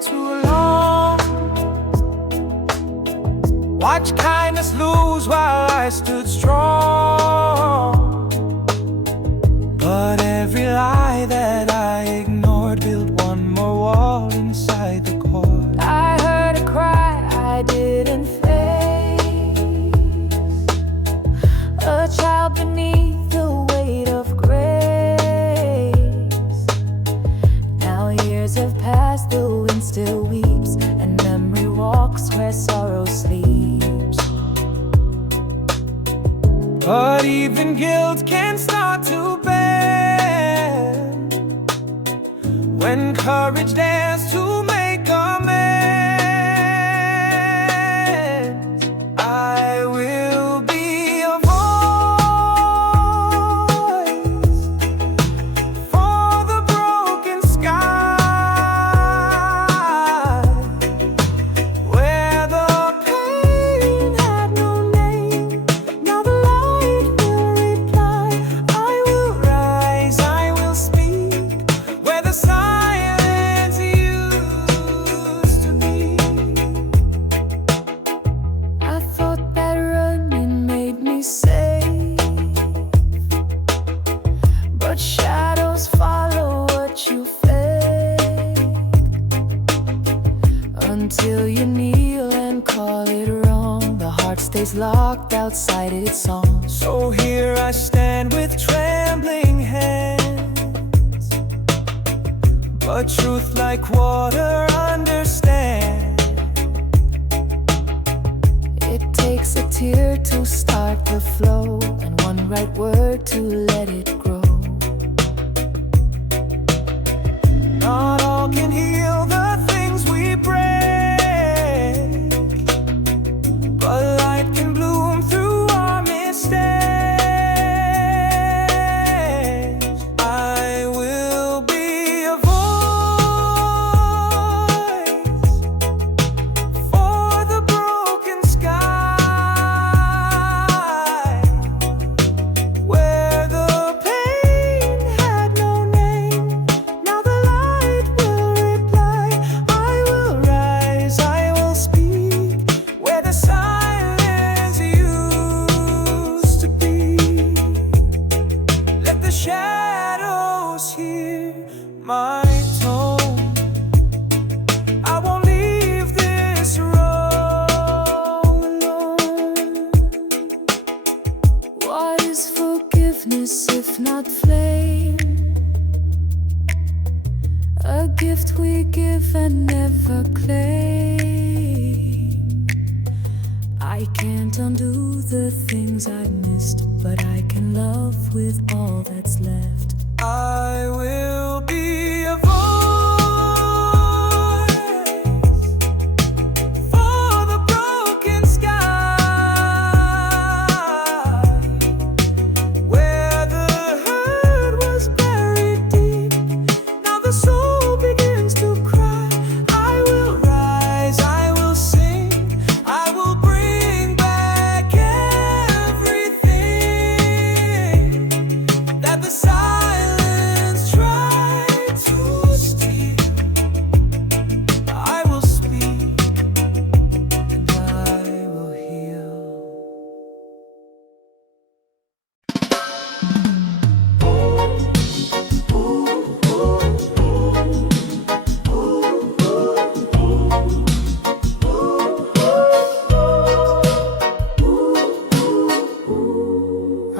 too long. Watch kindness lose while I stood strong. But every lie that I ignored built one more wall inside the core. I heard a cry I didn't face, a child beneath the weight of grace. Now years have passed, the wind still weeps, and memory walks where sorrow sleeps. But even guilt can start to bend when courage dares to make amends. I will be a voice for the broken sky, where the pain had no name. Now the light will reply. I will rise, I will speak, where the silence used to be. I thought that running made me safe, but shadows follow what you fake, until you kneel and call it wrong. The heart stays locked outside its song. So here I stand with trembling hands, but truth like water understand. It takes a tear to start the flow, and one right word to let it grow. Not all can heal the things we break, but light can bloom through our mistakes. I will be a voice for the broken sky, where the pain had no name. Now the light will reply. I will rise, I will speak, where the silence used to be. Let the shadows hear my tone. I won't leave this road alone. What is forgiveness if not flame? A gift we give and never claim. I can't undo the things I've missed, but I can love with all that's left. I will be a voice for the broken sky, where the hurt was buried deep. Now the soul begins to cry. I will rise, I will sing, I will bring back everything that the silence tried to steal. I will speak and I will heal.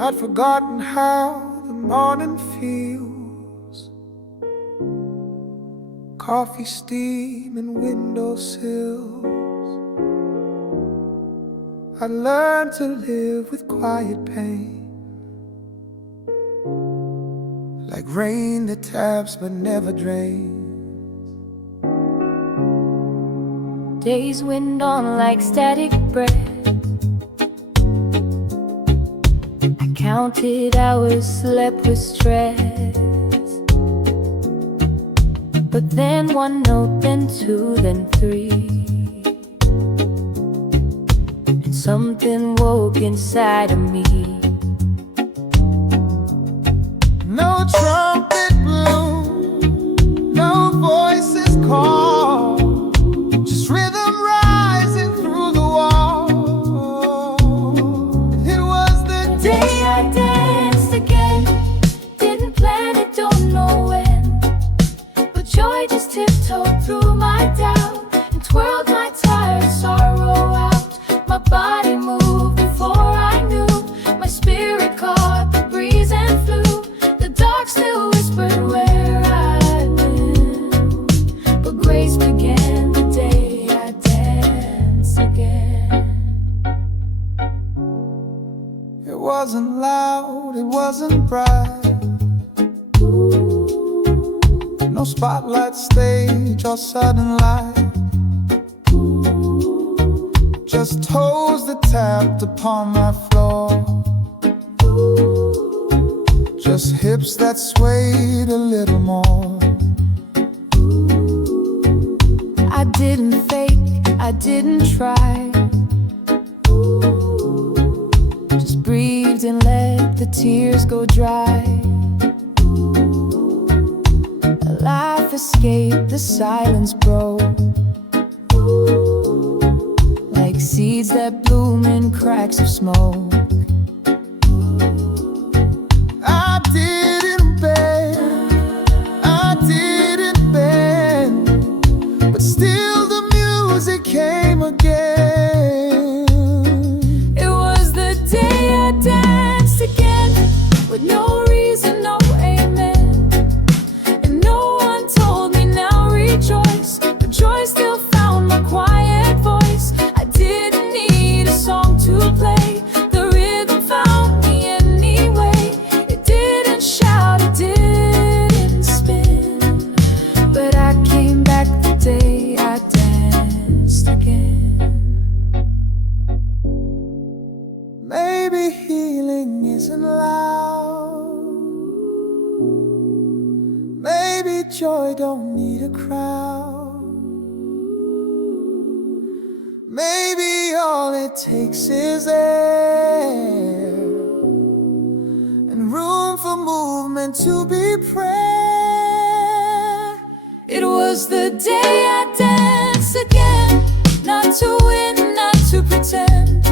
I'd forgotten how the morning feels. Coffee steam and windowsills. I learned to live with quiet pain, like rain that taps but never drains. Days wind on like static breath. I counted hours, slept with stress. But then one note, then two, then three, and something woke inside of me. No trumpet blew, no voices called. wasn't loud, it wasn't bright. No spotlight stage or sudden light. Just toes that tapped upon my floor. Just hips that swayed a little more. I didn't fake, I didn't try. Just breathed and let the tears go dry. A laugh escaped, the silence broke. Like seeds that bloom in cracks of smoke. I didn't bend, I didn't bend, but still the music came again. It was the day I danced again, with no reason, no amen. And no one told me now rejoice, but joy still found my quiet voice. I didn't need a song to play, the rhythm found me anyway. It didn't shout, it didn't spin, but I came back the day I danced again. Maybe healing isn't loud. Maybe joy don't need a crowd. Maybe all it takes is air and room for movement to be prayer. It was the day I danced again, not to win, not to pretend,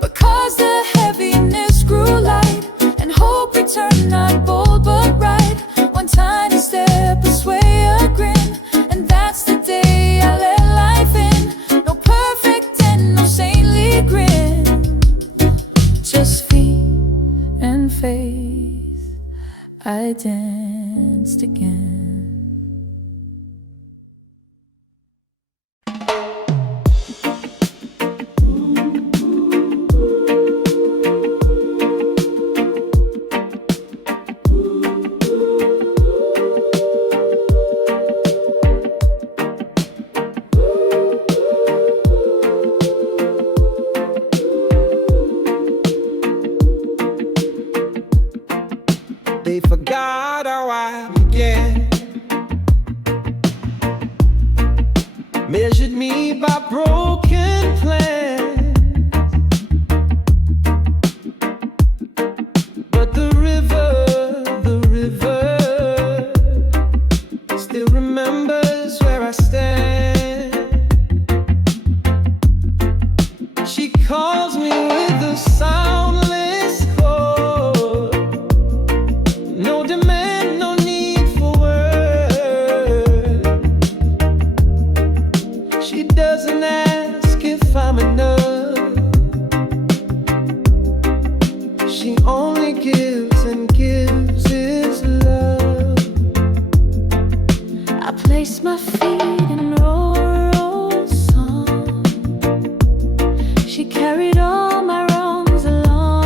because the heaviness grew light and hope returned, not bold but right. One tiny step, a sway, a grin, and that's the day I let life in. No perfect and no saintly grin, just feet and faith. I danced again. They forgot how I began, measured me by broken plans. But the river still remembers where I stand. She calls me with a soundless chord. No demand, no need for words. She doesn't ask if I'm enough. She only gives, and gives is love. I place my feet in Roro's song. She carried all my wrongs along.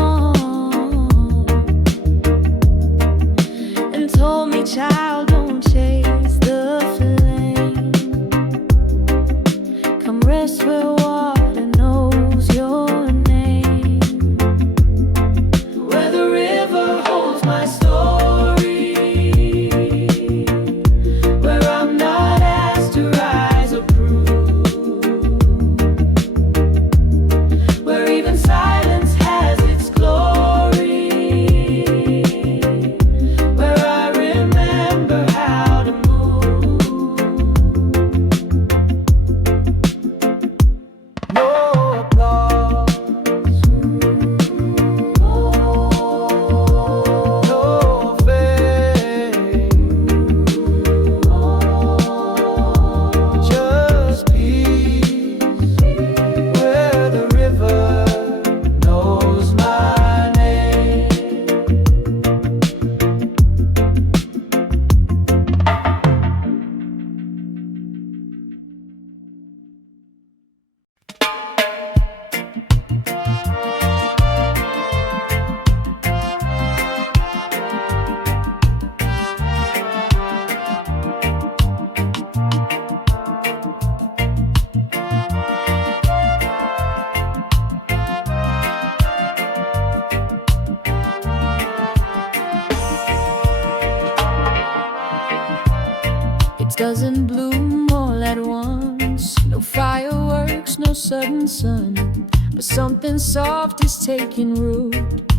doesn't bloom all at once. No fireworks, no sudden sun, but something soft is taking root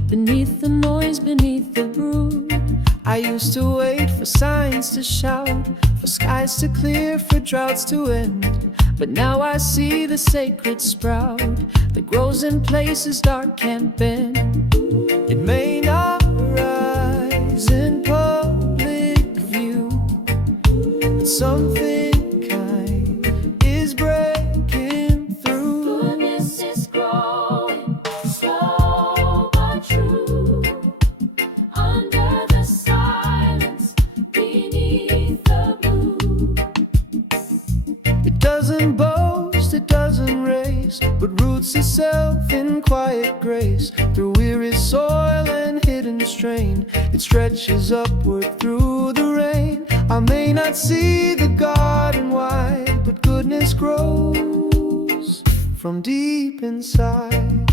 beneath the noise, beneath the brood. I used to wait for signs to shout, for skies to clear, for droughts to end. But now I see the sacred sprout that grows in places dark can't bend. It may not rise in public view, but something kind is breaking through. Goodness is growing, slow but true, under the silence, beneath the blue. It doesn't boast, it doesn't race, but roots itself in quiet grace. Through weary soil and hidden strain, it stretches upward through the rain. I may not see the garden wide, but goodness grows from deep inside.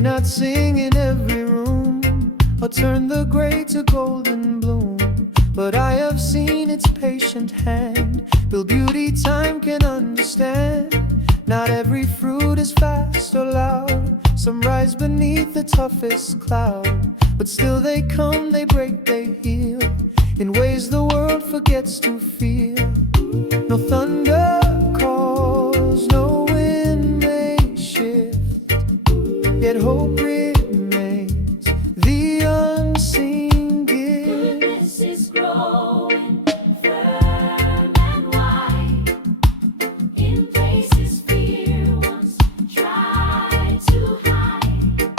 Not sing in every room, or turn the gray to golden bloom, but I have seen its patient hand build beauty time can understand. Not every fruit is fast or loud, some rise beneath the toughest cloud, but still they come, they break, they heal, in ways the world forgets to feel. No thunder calls, no wind may shift, yet hope remains the unseen gift. Goodness is growing, firm and wide, in places fear once tried to hide.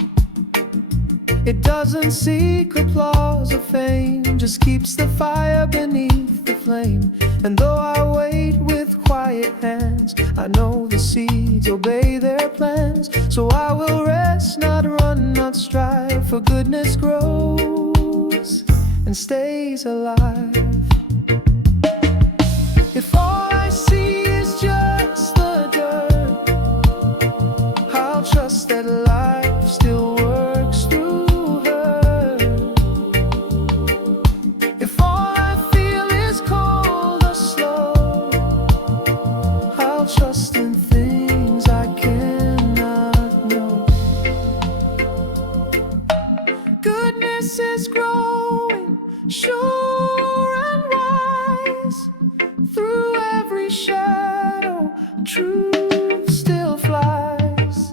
It doesn't seek applause or fame, just keeps the fire beneath the flame. And though I wait with quiet hands, I know the seeds obey their plans. So I will rest, not run, not strive, for goodness grows and stays alive. If all I see is just the dirt, I'll trust that life still works through her. If all I feel is cold or slow, I'll trust in things I cannot know. Goodness is growing, sure and wise. Through every shadow, truth still flies.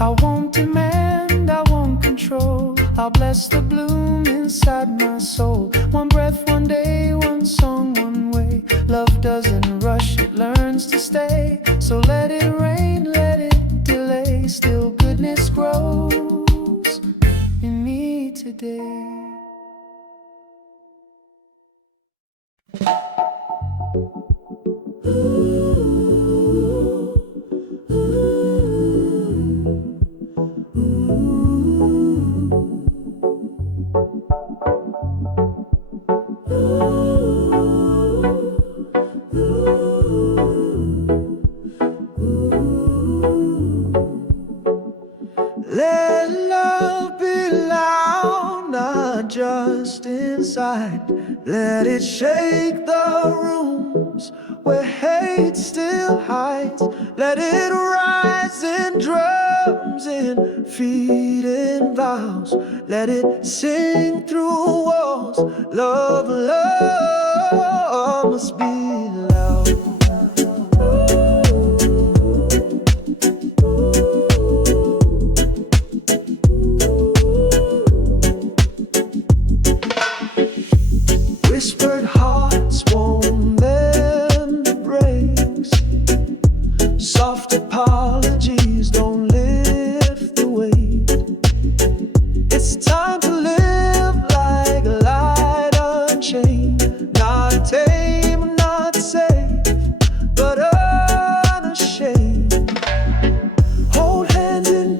I won't demand, I won't control, I'll bless the bloom inside my soul. One breath, one day, one song, one way. Love doesn't rush, it learns to stay. So let it rain, let it delay. Still goodness grows in me today. Let love be loud, not just inside. Let it shake the rooms where hate still hides. Let it rise in drums, in feet, in vows. Let it sing through walls. Love, love must be loud. Whispered hearts won't mend the breaks. Soft apologies don't lift the weight. It's time to live like a light unchained, not tame, not safe, but unashamed. Hold hands in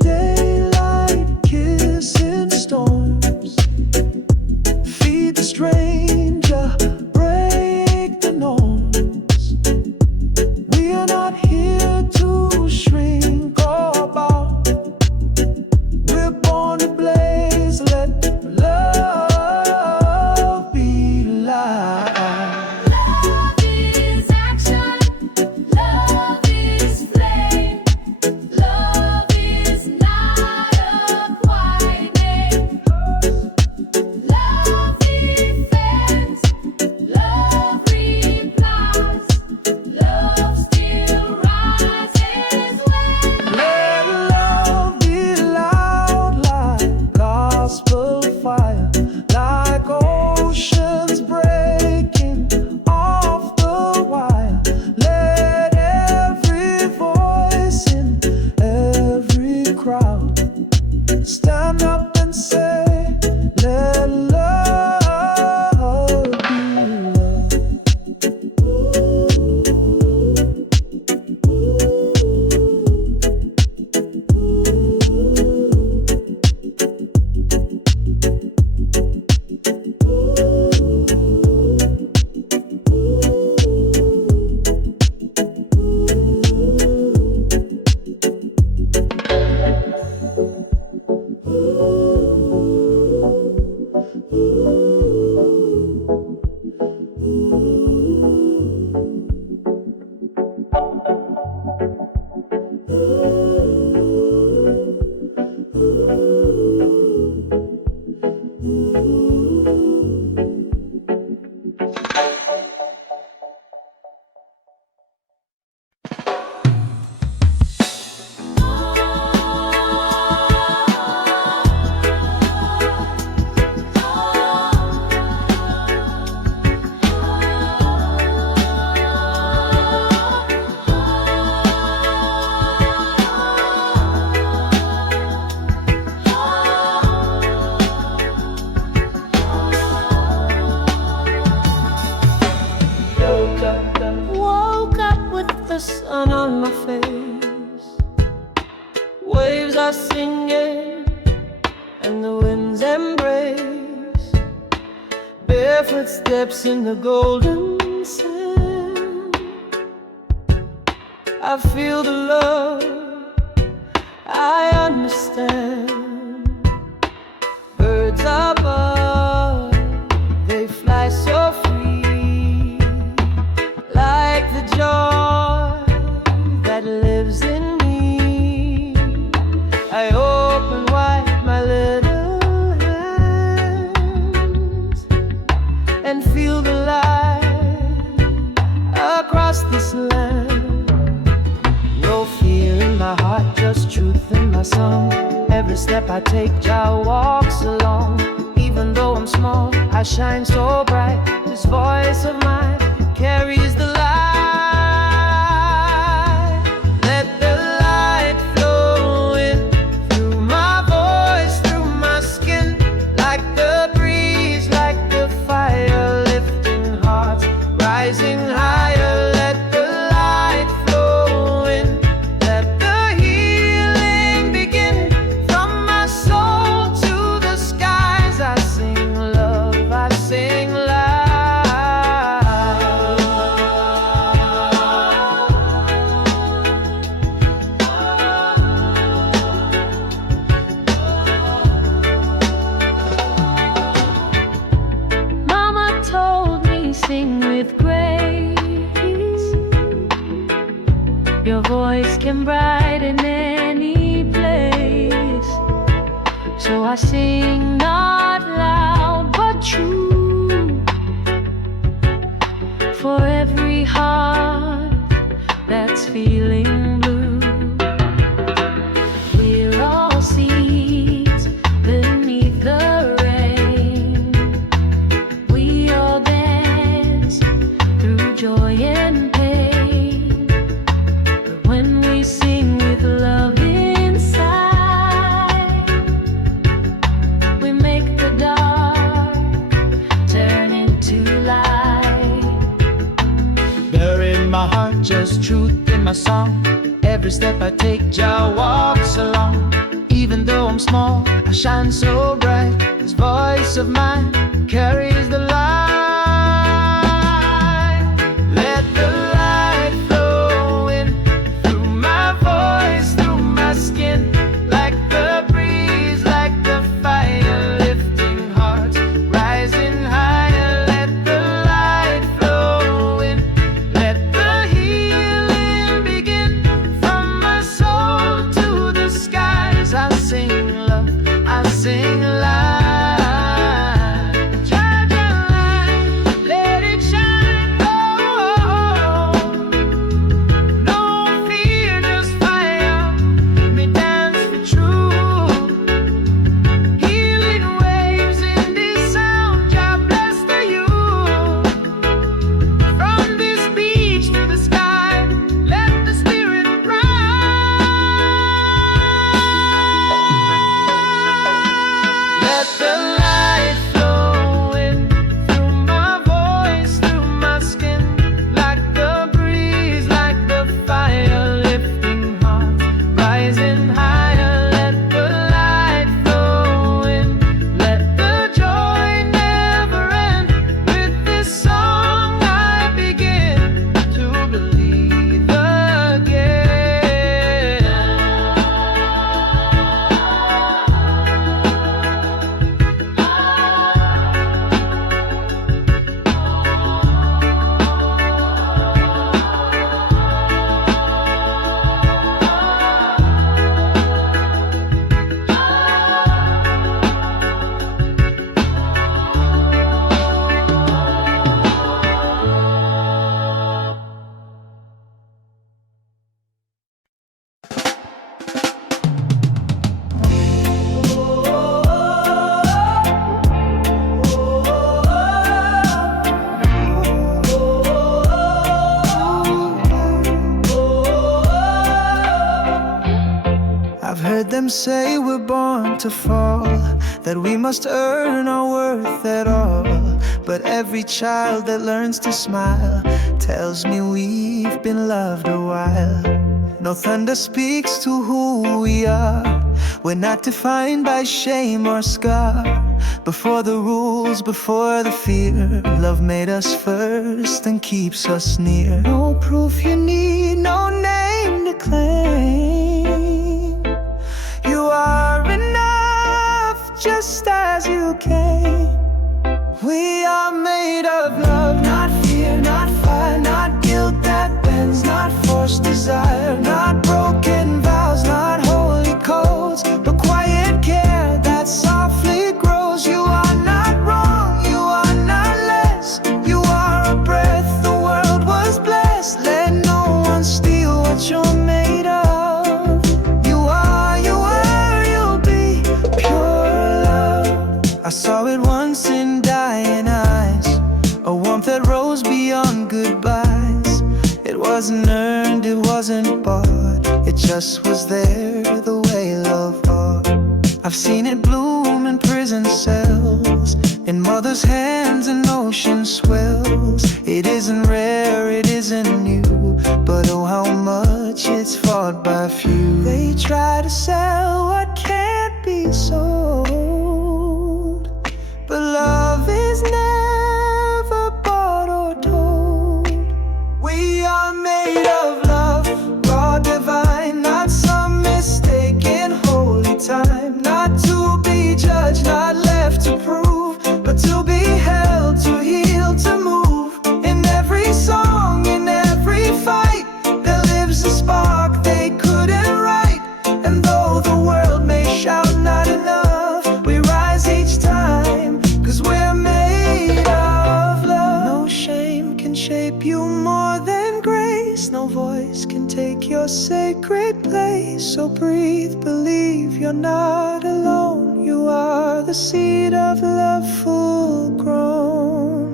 footsteps in the golden sand. I feel the love, I understand. Birds above, they fly so free, like the joy that lives in me. I open wide my little hands and feel the light across this land. No fear in my heart, just truth in my song. Every step I take, Jah walks along. Even though I'm small, I shine so bright. This voice of mine carries the light. Let the light flow in through my voice, through my skin, like the breeze, like the fire, lifting hearts, rising higher. Let the light flow in, let the healing begin. From my soul to the skies, I sing love, I sing light. Mama told me sing with grace. Your voice can brighten any place. So I sing not loud but true, for every heart that's feeling blue. We're all seeds beneath the rain. We all dance through joy and pain. But when we sing with love inside, we make the dark turn into light. There in my heart, just truth in my song. Every step I take, Jah walks along. Even though I'm small, I shine so bright. This voice of mine carries the light. Let the light flow in through my voice, through my skin, like the breeze, like the fire, lifting hearts, rising higher. Let the light flow in, let the healing begin. From my soul to the skies, I sing love, I sing light. Jah, Jah light, let it shine. Oh, no fear, just fire. Me dance for truth. Healing waves in this sound. Jah bless the youth. From this beach to the sky, let the spirit rise. Let the light flow in through my voice, through my skin, like the breeze, like the fire, lifting hearts, rising higher. Let the light flow in, let the joy never end. With this song I begin to believe again. I've heard them say we're born to fall, that we must earn our worth at all. But every child that learns to smile tells me we've been loved a while. No thunder speaks to who we are. We're not defined by shame or scar. Before the rules, before the fear, love made us first and keeps us near. No proof you need, no name to claim. You are enough just as you came. We are made of love, not fear, not fire, not guilt that bends, not forced desire, not broken vows, not holy codes, but quiet care that softly grows. You are not wrong, you are not less. You are a breath the world was blessed. Let no one steal what you're made of. You are, you'll be pure love. I saw it once in dying eyes, a warmth that rose beyond goodbyes. It wasn't earned, it wasn't bought, it just was there the way love ought. I've seen it bloom in prison cells, in mothers' hands and ocean swells. It isn't rare, it isn't new, but oh how much it's fought by few. They try to sell what can't be sold, but love is never bought or told. We are made of love, raw divine, not some mistaken holy time. Not to be judged, not left to prove, but to be held, to heal, to move. In every song, in every fight, there lives a spark they couldn't write. And though the world may shout not enough, we rise each time, 'cause we're made of love. No shame can shape you more than grace, no voice can take your sacred place. So breathe, believe you're not alone. You are the seed of love full grown.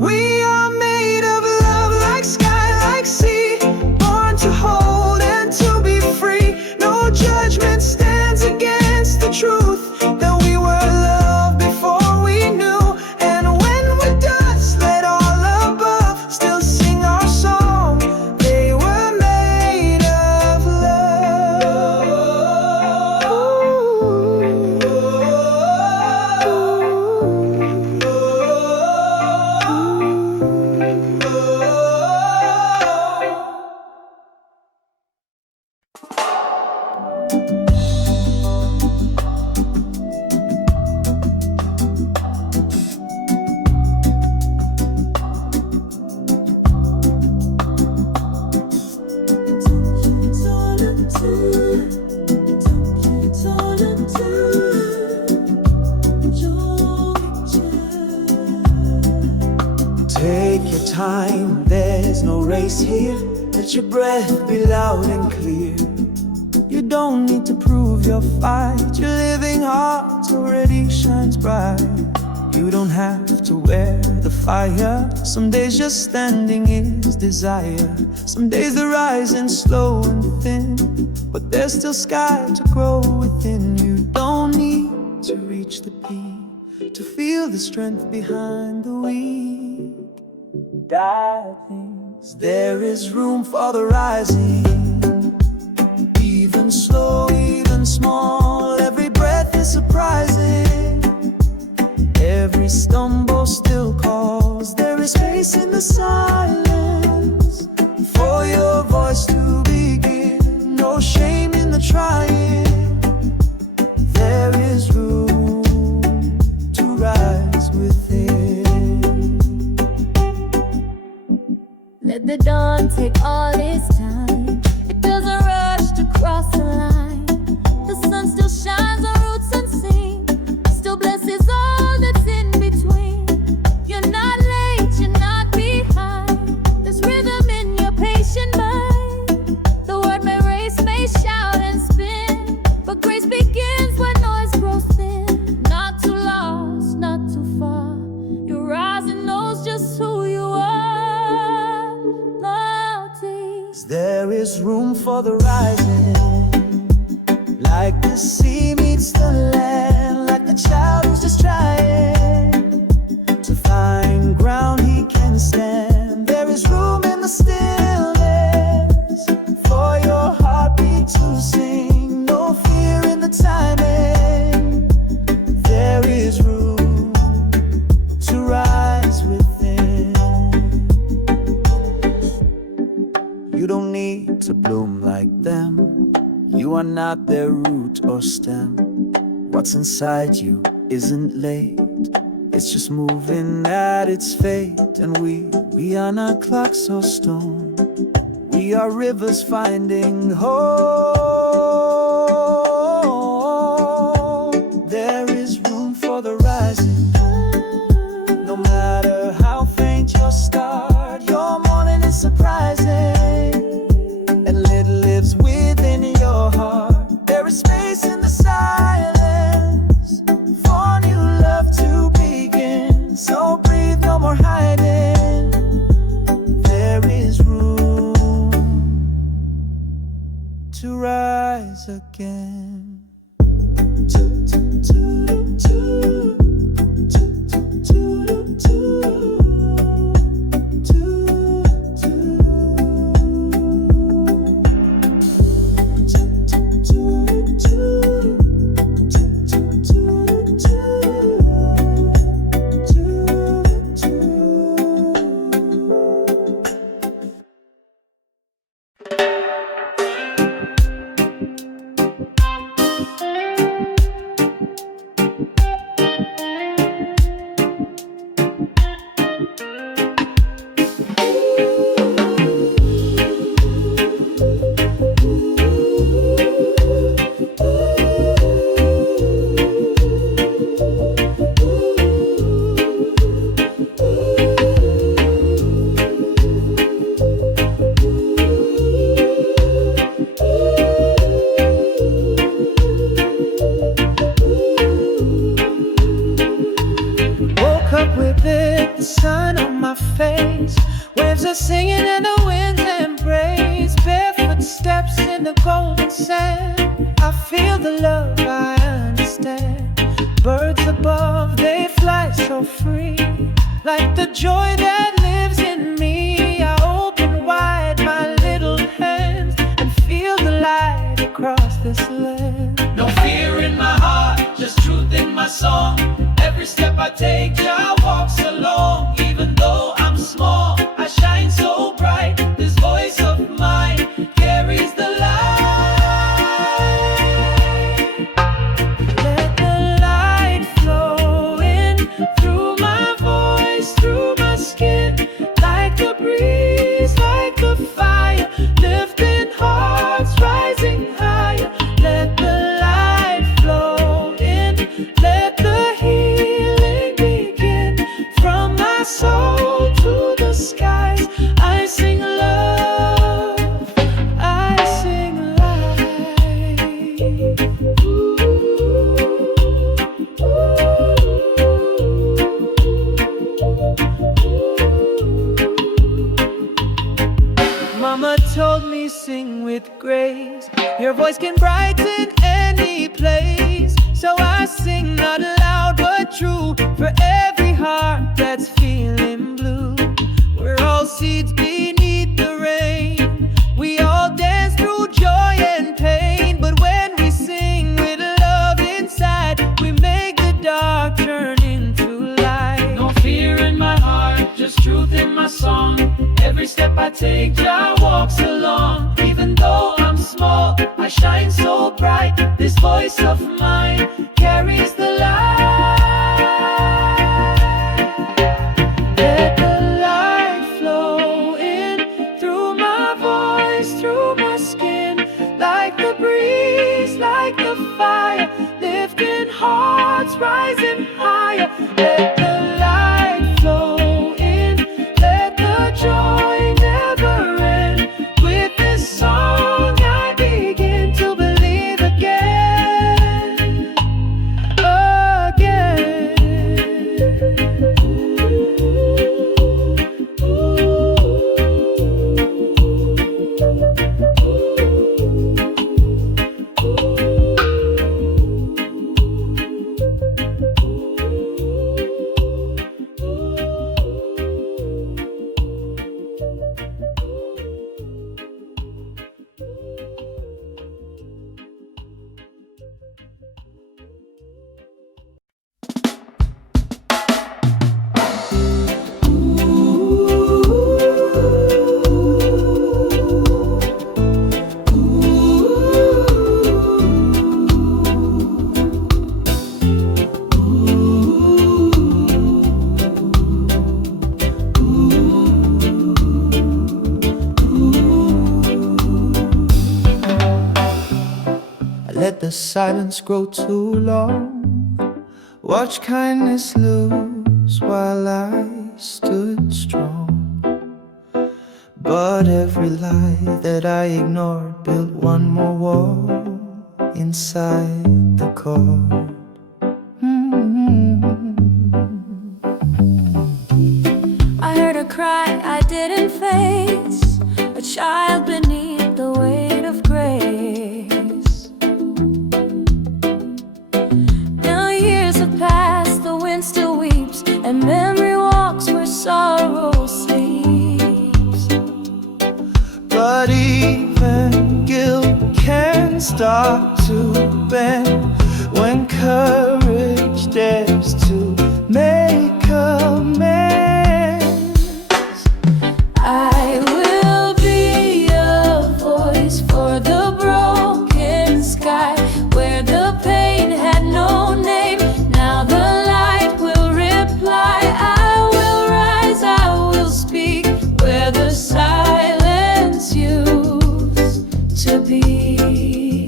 We are made of love, like sky, like sea, born to hold and to be free. No judgment stands against the truth that we were loved before we knew. And when we're dust, let all above still sing our song. They were made of love. Take your time, there's no race here. Let your breath be loud and clear. You don't need to prove your fight. Your living heart already shines bright. You don't have to wear the fire. Some days just standing is desire. Some days the rising slow and thin, but there's still sky to grow within. You don't need to reach the peak to feel the strength behind the weak. Die things. There is room for the rising, even slow, even small. Every breath is surprising, every stumble still calls. There is space in the silence for your voice to begin. No shame in the trying. There is room to rise within. Let the dawn take all its time. It doesn't rush to cross the line. The sun still shines on roots unseen, still blesses all that's in between. You're not late, you're not behind. There's rhythm in your patient mind. The word may race, may shout and spin, but grace begins when noise grows thin. Not too lost, not too far. Your rising knows just who you are. Melodies. There is room for the rising, like the sea meets the land, like the child who's just trying to find ground he can stand. There is room in the stillness for your heartbeat to sing. No fear in the timing, bloom like them. You are not their root or stem. What's inside you isn't late. It's just moving at its fate. And we are not clocks or stone. We are rivers finding home. There is room for the rising. No matter how faint your start, your morning is surprising. And little lives within your heart. There is space in the silence for new love to begin. So breathe, no more hiding. There is room to rise again. Singing in the wind's embrace, barefoot steps in the golden sand. I feel the love, I understand. Birds above, they fly so free, like the joy that lives in me. I open wide my little hands and feel the light across this land. No fear in my heart, just truth in my song. Every step I take, Jah walks along. Even though I'm small, I shine so bright. This voice of mine carries the light. Let the light flow in through my voice, through my skin, like a breeze, like a fire, lifting hearts, rising higher. Let the light flow in, let the healing begin. From my soul to the skies, I sing love, I sing life. Mama told me sing with grace. Your voice can brighten any place. So I sing not loud but true for every heart that's feeling blue. We're all seeds beneath the rain. We all dance through joy and pain. But when we sing with love inside, we make the dark turn into light. No fear in my heart, just truth in my song. Every step I take, Jah walks along. Even though I'm small, I shine so bright. This voice of mine carries the light. Let the light flow in through my voice, through my skin, like the breeze, like the fire, lifting hearts, rising higher. Let the light flow in, let the joy never end. With this song I begin to believe again. Oh, the silence grow too long. Watch kindness lose while I stood strong. But every lie that I ignored built one more wall inside the core. I heard her cry I didn't face, a child beneath the weight of grace. Now years have passed, the wind still weeps, and memory walks where sorrow sleeps. But even guilt can start to bend when courage dares to make amends. I will be a voice for the broken sky, where the pain had no name. Now the light will reply. I will rise, I will speak, where the silence used to be.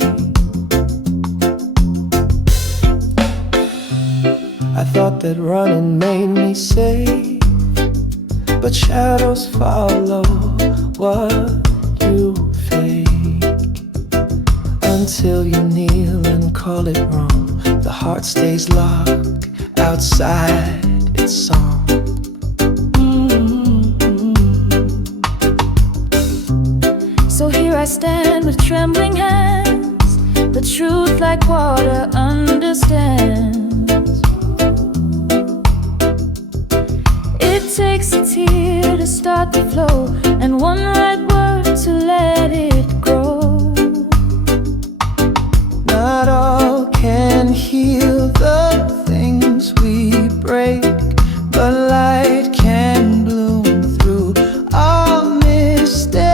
I thought that running made me safe, but shadows follow what you fake. Until you kneel and call it wrong, the heart stays locked outside its song. So here I stand with trembling hands, the truth like water understands. It takes a tear to start the flow, and one right word to let it grow. Not all can heal the things we break, but light can bloom through our mistakes.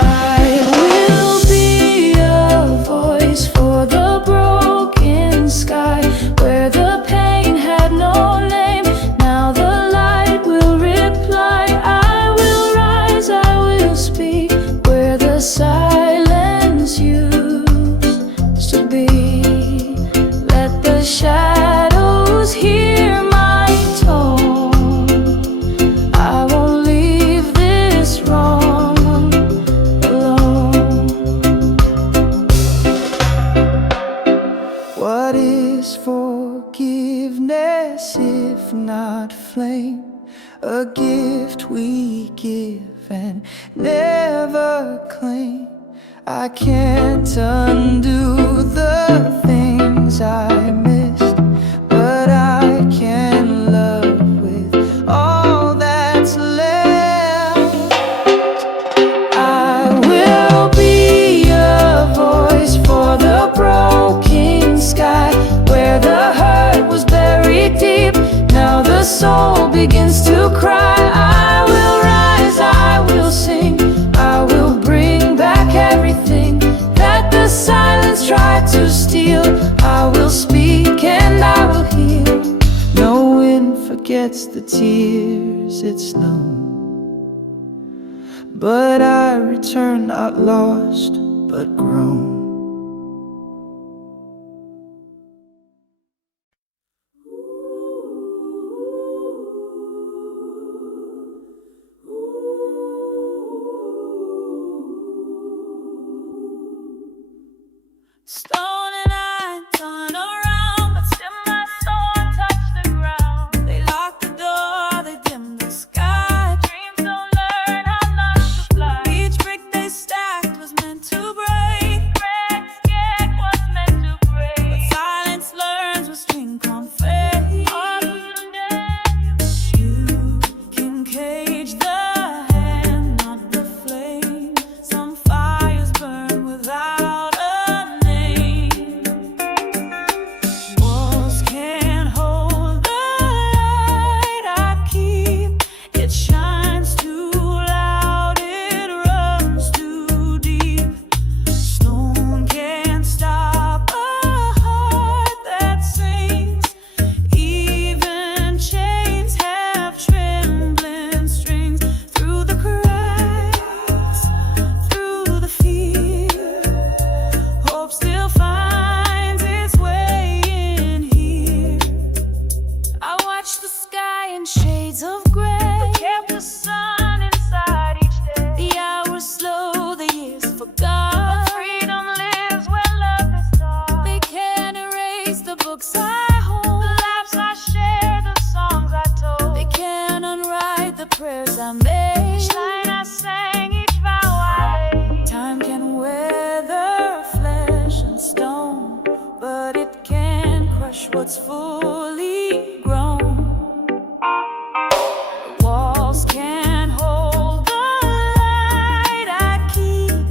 I will be a voice for the broken sky, where the pain had no name. Now the light will reply. I will rise, I will speak, where the silence used to be. Let the shadows hear my tone. I won't leave this wrong alone. What is forgiveness if not flame? A gift we give and never claim. I can't undo the things I missed, but I can love with all that's left. I will be a voice for the broken sky, where the hurt was buried deep. Now the soul begins to cry. I will rise, I will sing, I will bring back everything that the silence tried to steal. I will speak and I will heal. No wind forgets the tears it's known, but I return not lost but grown. Stone and I turn around, but still my soul touched the ground. They lock the door, they dim the sky. Dreams don't learn how not to fly. Each brick they stacked was meant to break. in shades of gray, kept the sun inside each day. The hours slow, the years forgot, but freedom lives where love is taught. They can't erase the books I hold, the laughs I share, the songs I told. They can't unwrite the prayers I made, each line I sang, each vow I laid. Time can weather flesh and stone, but it can't crush what's fully grown. The walls can't hold the light I keep.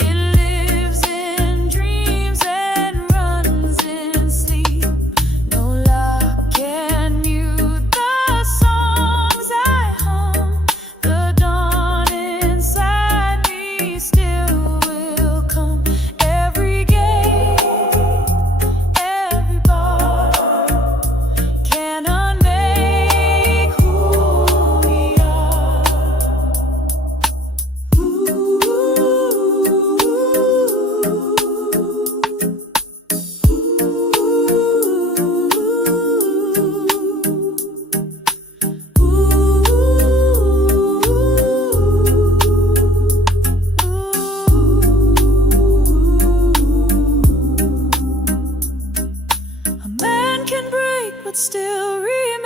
It lives in dreams and runs in sleep. No lock can mute the songs I hum. The dawn inside me still will come. Every gate, every bar can unmake who we are. A man can break but still remain,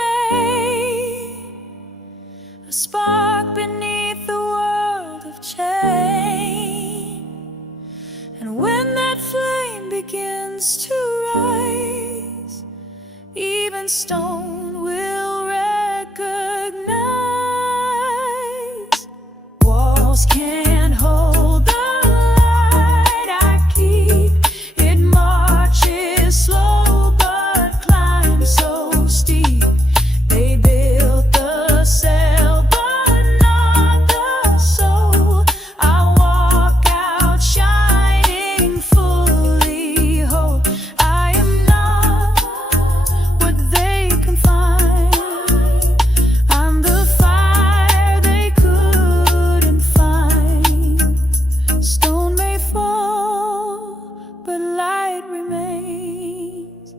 a spark beneath the world of change. And when that flame begins to rise, even stone will recognize. Walls can't hold the light I keep. It marches slow but climbs so steep. They built the cell but not the soul. I walk out shining fully whole. I am not what they can find. I'm the fire they couldn't find. Stone may fall, but light remains.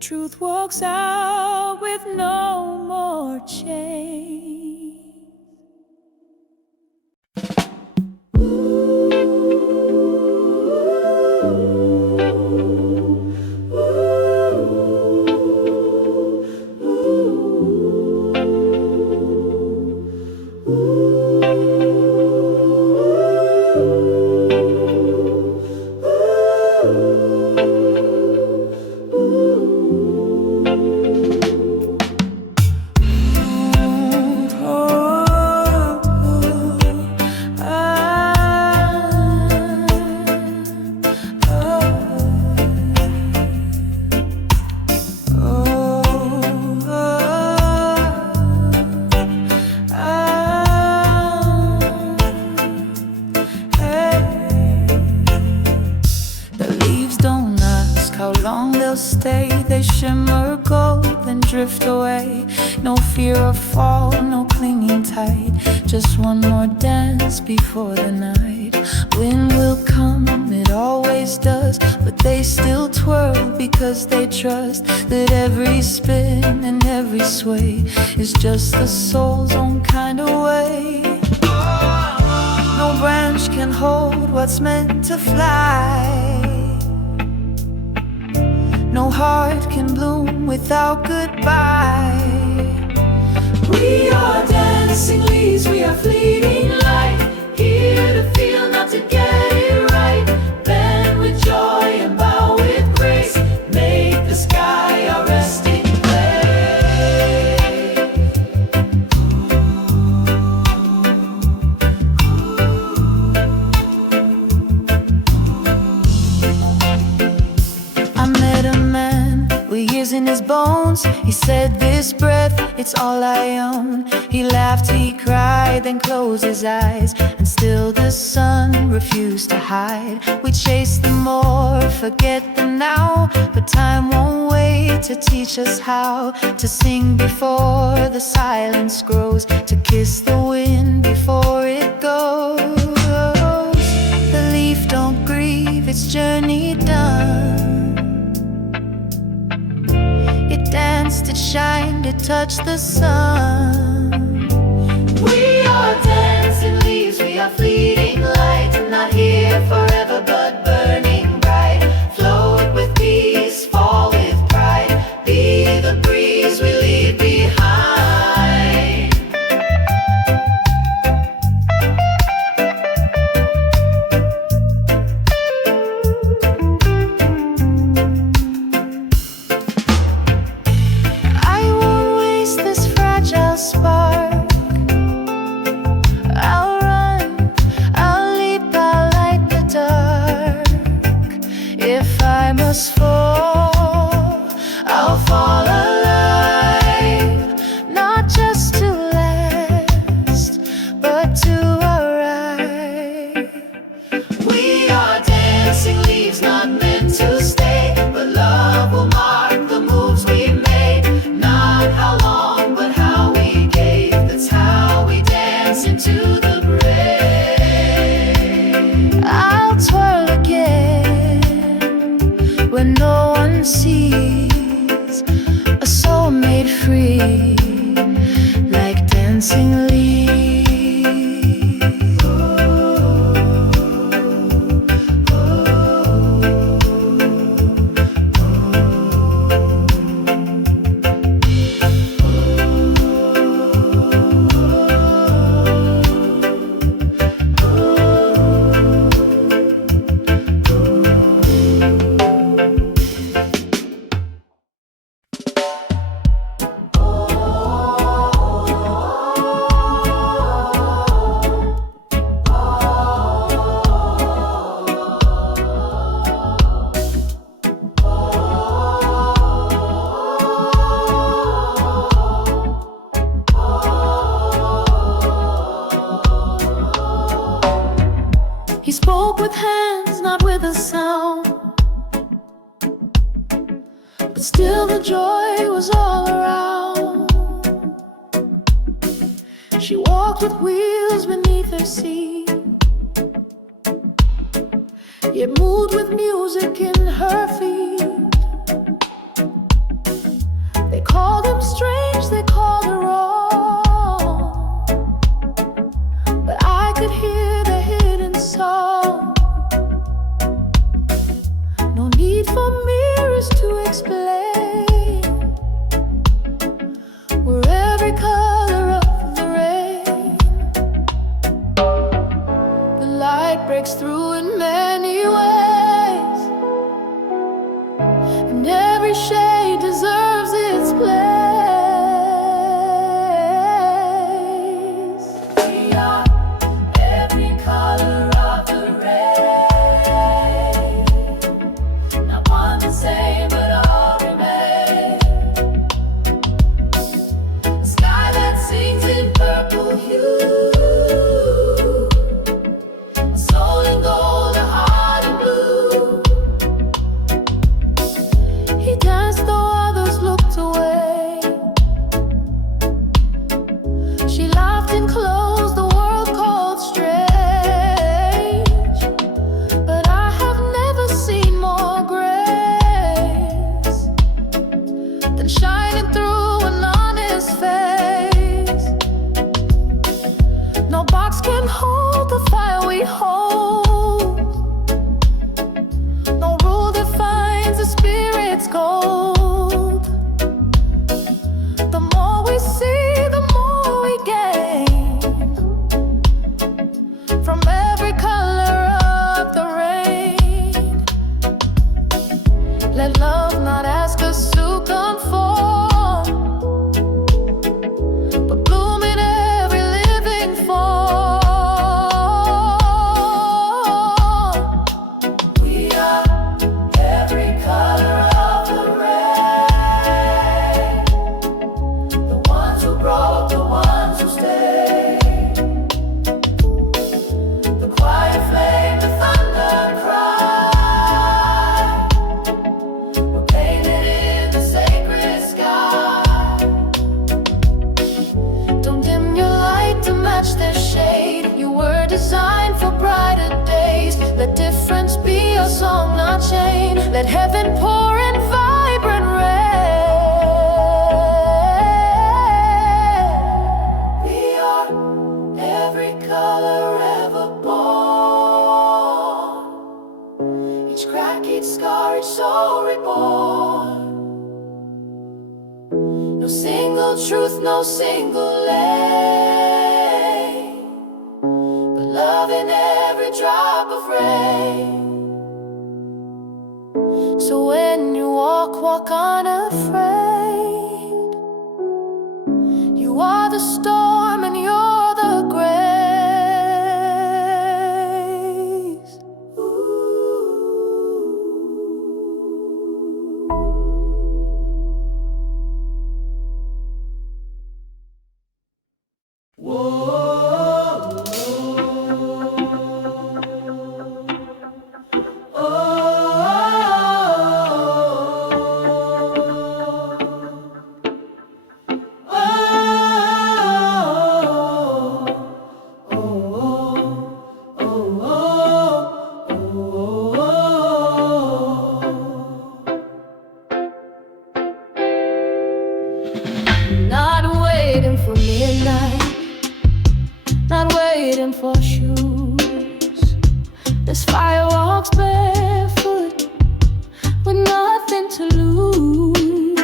Truth walks out with no more change. Stay, they shimmer gold, then drift away. No fear of fall, no clinging tight. Just one more dance before the night. Wind will come, it always does, but they still twirl because they trust that every spin and every sway is just the soul's own kind of way. No branch can hold what's meant to fly. No heart can bloom without goodbye. We are dancing leaves, we are fleeting light. Here to feel, not to get it right. Bend with joy and bow with grace. Make the sky our resting in his bones. He said, this breath, it's all I own. He laughed, he cried, then closed his eyes, and still the sun refused to hide. We chase the more, forget the now, but time won't wait to teach us how to sing before the silence grows, to kiss the wind before it goes. The leaf don't grieve, its journey done. It danced, it shined, it touched the sun. We are dancing leaves, we are fleeting light, not here forever but burning bright. Float with peace, fall with pride, be the breeze we leave behind. I won't waste this fragile spark. I'll run, I'll leap, I'll light the dark. If I must fall, I'll fall alive. Not just to last, but to arrive. We are dancing leaves, not meant to stay, but love will mark the moves we made. Not how long, but how we gave. That's how we dance into the break. I'll twirl again when no one sees. A soul made free, like dancing leaves. He spoke with hands, not with a sound, but still the joy was all around. She walked with wheels beneath her seat, yet moved with music in her feet. They called him strange, they called her wrong, but I could hear the hidden song. No need for mirrors to explain. We're every color of the rain. The light breaks through in many ways, and every shade deserves its place. We are every color of the rain, not one the same, but all remain. A sky that sings in purple hue, a soul in gold, a heart in blue. He danced though others looked away. She laughed and closed, the world called strange. But I have never seen more grace than shining through an honest face. No box can hold the fire we hold. No rule defines the spirit's gold. The more we see, the more we gain. From every color of the rain. Let love not ask us to conform, but bloom in every living form. We are every color of the rain, the ones who broke, the ones who stayed. The quiet flame, the thunder cry, were painted in the sacred sky. Don't dim your light to match their shade. You were designed for brighter days. Let difference be your song, not chain. Let heaven pour in vibrant rain. truth, no single lane, but love in every drop of rain. So when you walk, walk unafraid. You are the storm and you're the grace. Not waiting for midnight, not waiting for shoes. This fire walks barefoot with nothing to lose.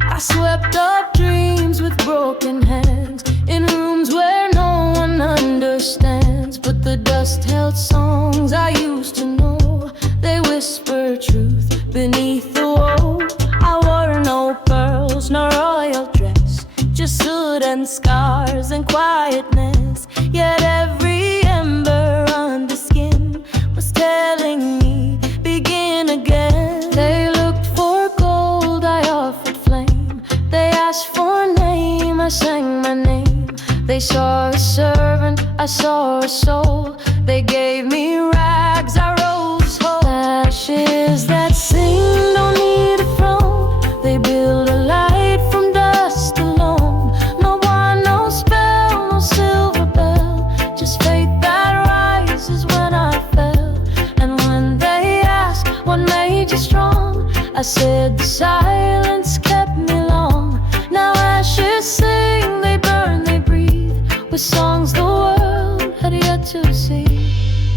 I swept up dreams with broken hands in rooms where no one understands. But the dust held songs I used to know. They whisper truth beneath the woe. I wore no pearls, no royal dress, just soot and scars and quietness. Yet every ember under skin was telling me, begin again. They looked for gold, I offered flame. They asked for a name, I sang my name. They saw a servant, I saw a soul. They gave me rags, I rose whole. Ashes that sing don't need a throne. They build a light from dust alone. No wand, no spell, no silver bell, just faith that rises when I fell. And when they asked what made you strong, I said the silence kept me long. Now ashes sing, they burn, they breathe, with songs the world had yet to see.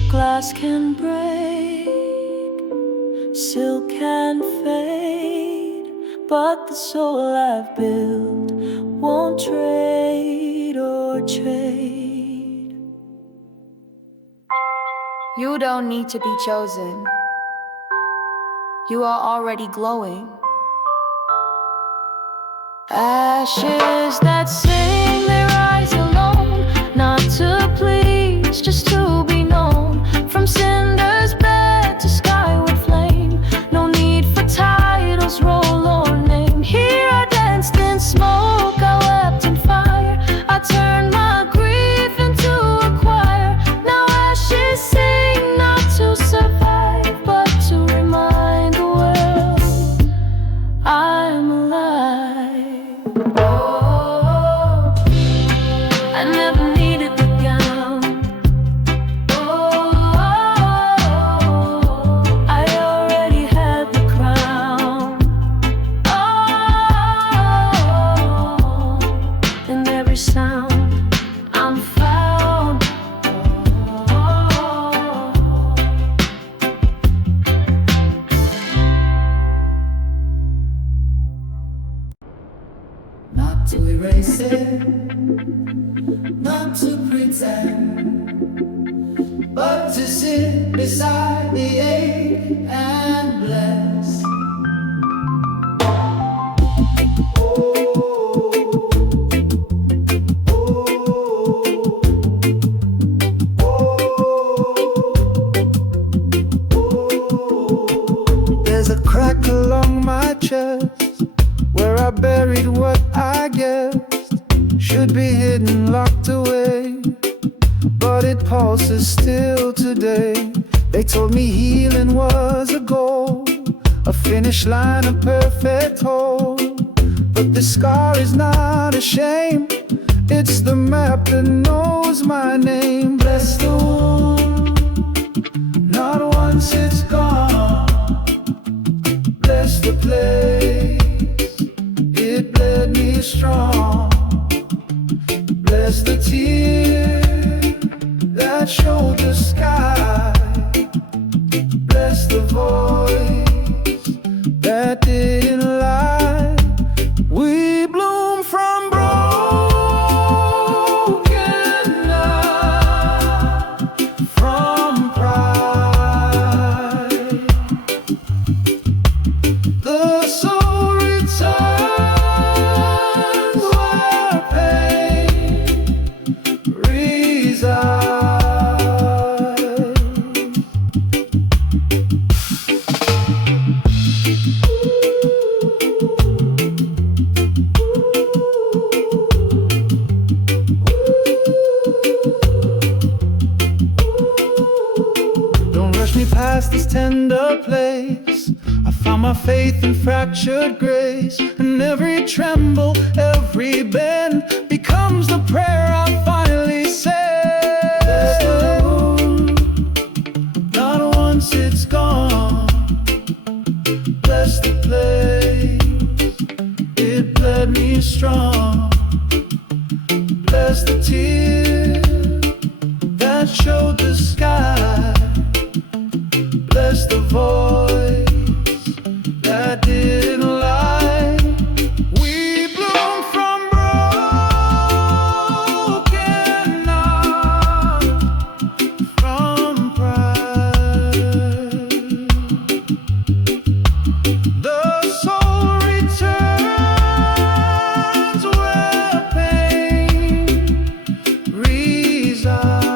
Glass can break, silk can fade, but the soul I've built won't trade or trade. You don't need to be chosen. You are already glowing. Ashes that sing, they rise alone, not to please, just to be known. From cinders bed to skyward flame, no need for titles, role or name. Here I danced in smoke, I wept in fire, I turned my grief into a choir. Now ashes sing, not to survive, but to remind the world I'm alive. Oh, I never needed the gown. Oh, I already had the crown. Oh, in every sound I'm found. Oh, Not to erase it, not to pretend, but to sit beside the ache and bless. There's a crack along my chest where I buried what I guessed should be hidden, locked away, but it pulses still today. They told me healing was a goal, a finish line, a perfect whole. But the scar is not a shame, it's the map that knows my name. Bless the wound, not once it's gone. Bless the place, it bled me strong. Bless the tear that showed the sky. Bless the voice that didn't lie. We bloom from my faith in fractured grace, and every tremble, every bend becomes the prayer I finally said. Bless the moon, not once it's gone. Bless the place, it bled me strong. Bless the tear that showed the sky. Bless the voice that didn't lie. We bloom from broken, not from pride. The soul returns where pain resides.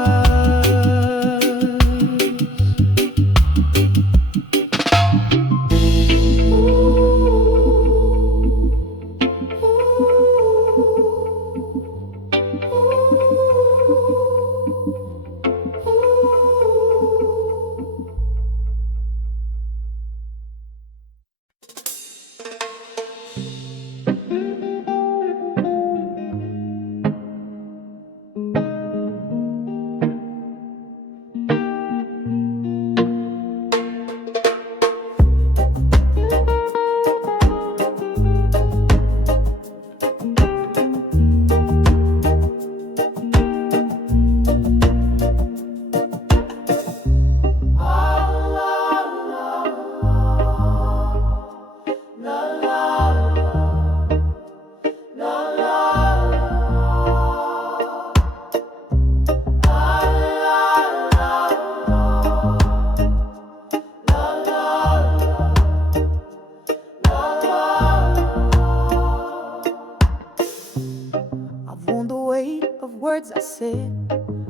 I sit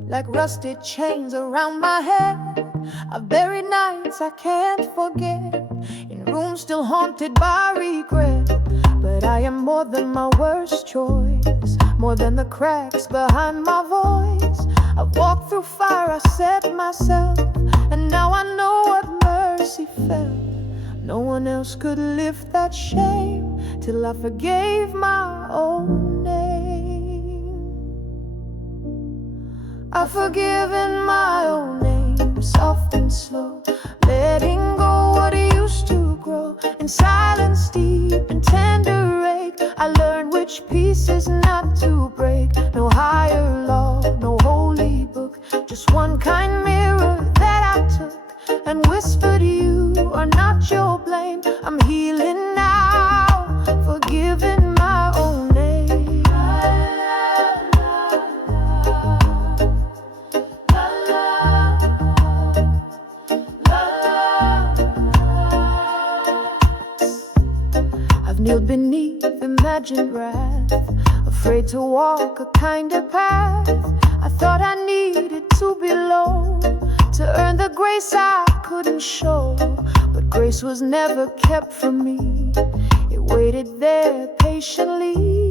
like rusted chains around my head. I've buried nights I can't forget, in rooms still haunted by regret. But I am more than my worst choice, more than the cracks behind my voice. I've walked through fire, I set myself, and now I know what mercy felt. No one else could lift that shame till I forgave my own name. I've forgiven my own name, soft and slow, letting go what used to grow. In silence deep and tender ache, I learned which pieces not to break. No higher law, no holy book, just one kind mirror that I took and whispered, you are not your blame. I'm healing now, forgiving my own name. I've kneeled beneath imagined wrath, afraid to walk a kinder path. I thought I needed to be low to earn the grace I couldn't show. But grace was never kept from me, it waited there patiently.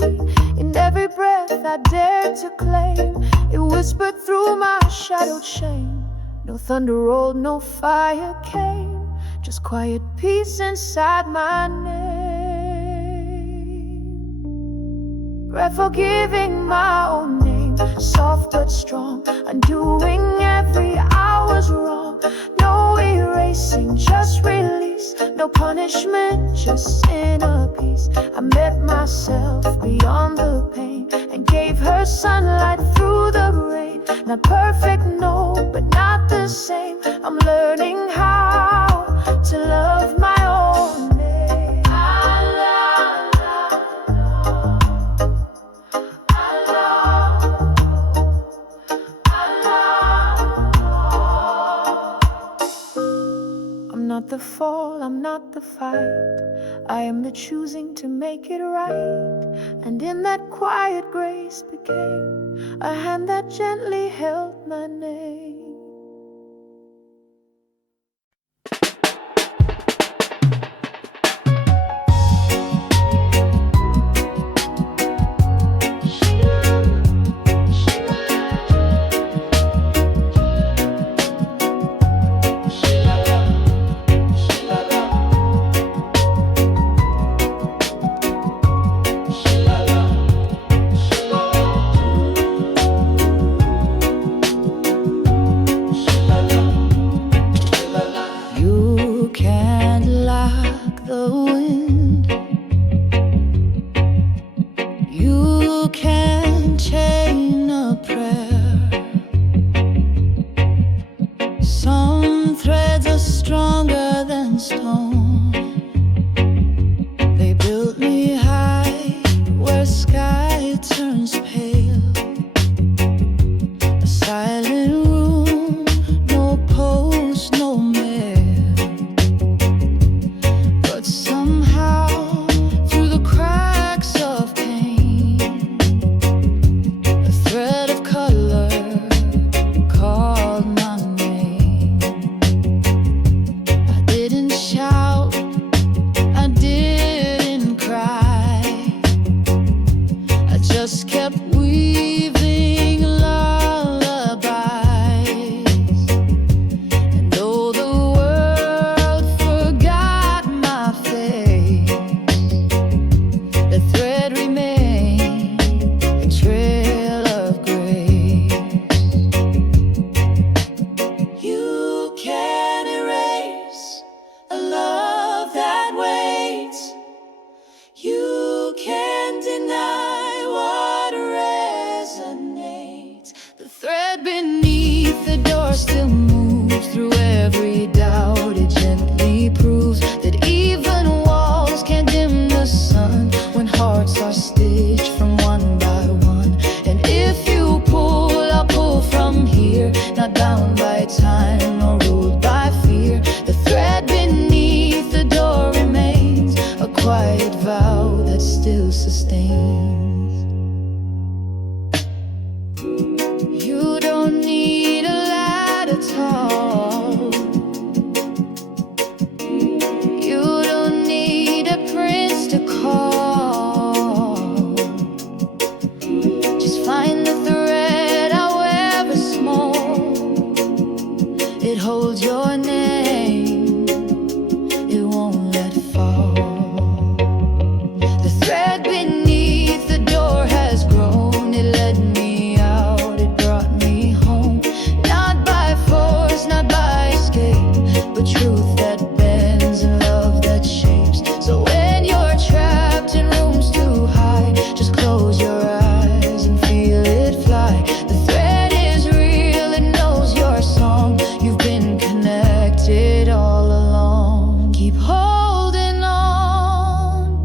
In every breath I dared to claim, it whispered through my shadowed shame. No thunder rolled, no fire came, just quiet peace inside my name. Breath forgiving my own name, soft but strong, undoing every hour's wrong. No erasing, just release, no punishment, just inner peace. I met myself beyond the pain and gave her sunlight through the rain. Not perfect, no, but not the same. I'm learning how to love my own name. I'm not the fall, I'm not the fight, I am the choosing to make it right. And in that quiet grace became a hand that gently held my name. can chain a prayer. Some threads are stronger than stone. They built me high where sky turns pale. A silent room, no post, no mail. But somehow through the cracks of pain, a thread of color called my name. I didn't shout, I didn't cry, I just kept weaving lullabies. And though the world forgot my face, the thread remained a trail of grace. You can't erase a love that waits. You can't deny what resonates. The thread beneath the door still moves through every doubt. It gently proves that even walls can't dim the sun when hearts are stitched from one by one. And if you pull, I'll pull from here, not bound by time nor ruled by fear. The thread beneath the door remains a quiet vow that still sustains. You don't need a ladder tall. You don't need a prince to call. Just find the thread, however small. It holds your name, it won't let fall. The thread beneath the door has grown. It led me out, it brought me home. Not by force, not by escape, but truth that bends and love that shapes. So when you're trapped in rooms too high, just close your eyes and feel it fly. The thread is real, it knows your song. You've been connected all along. Keep holding on,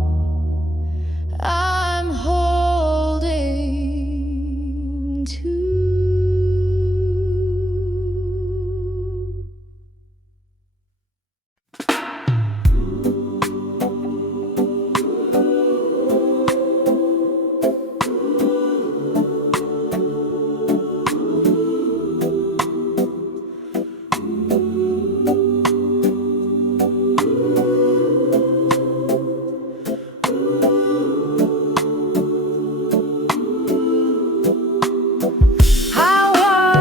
I'm holding to. I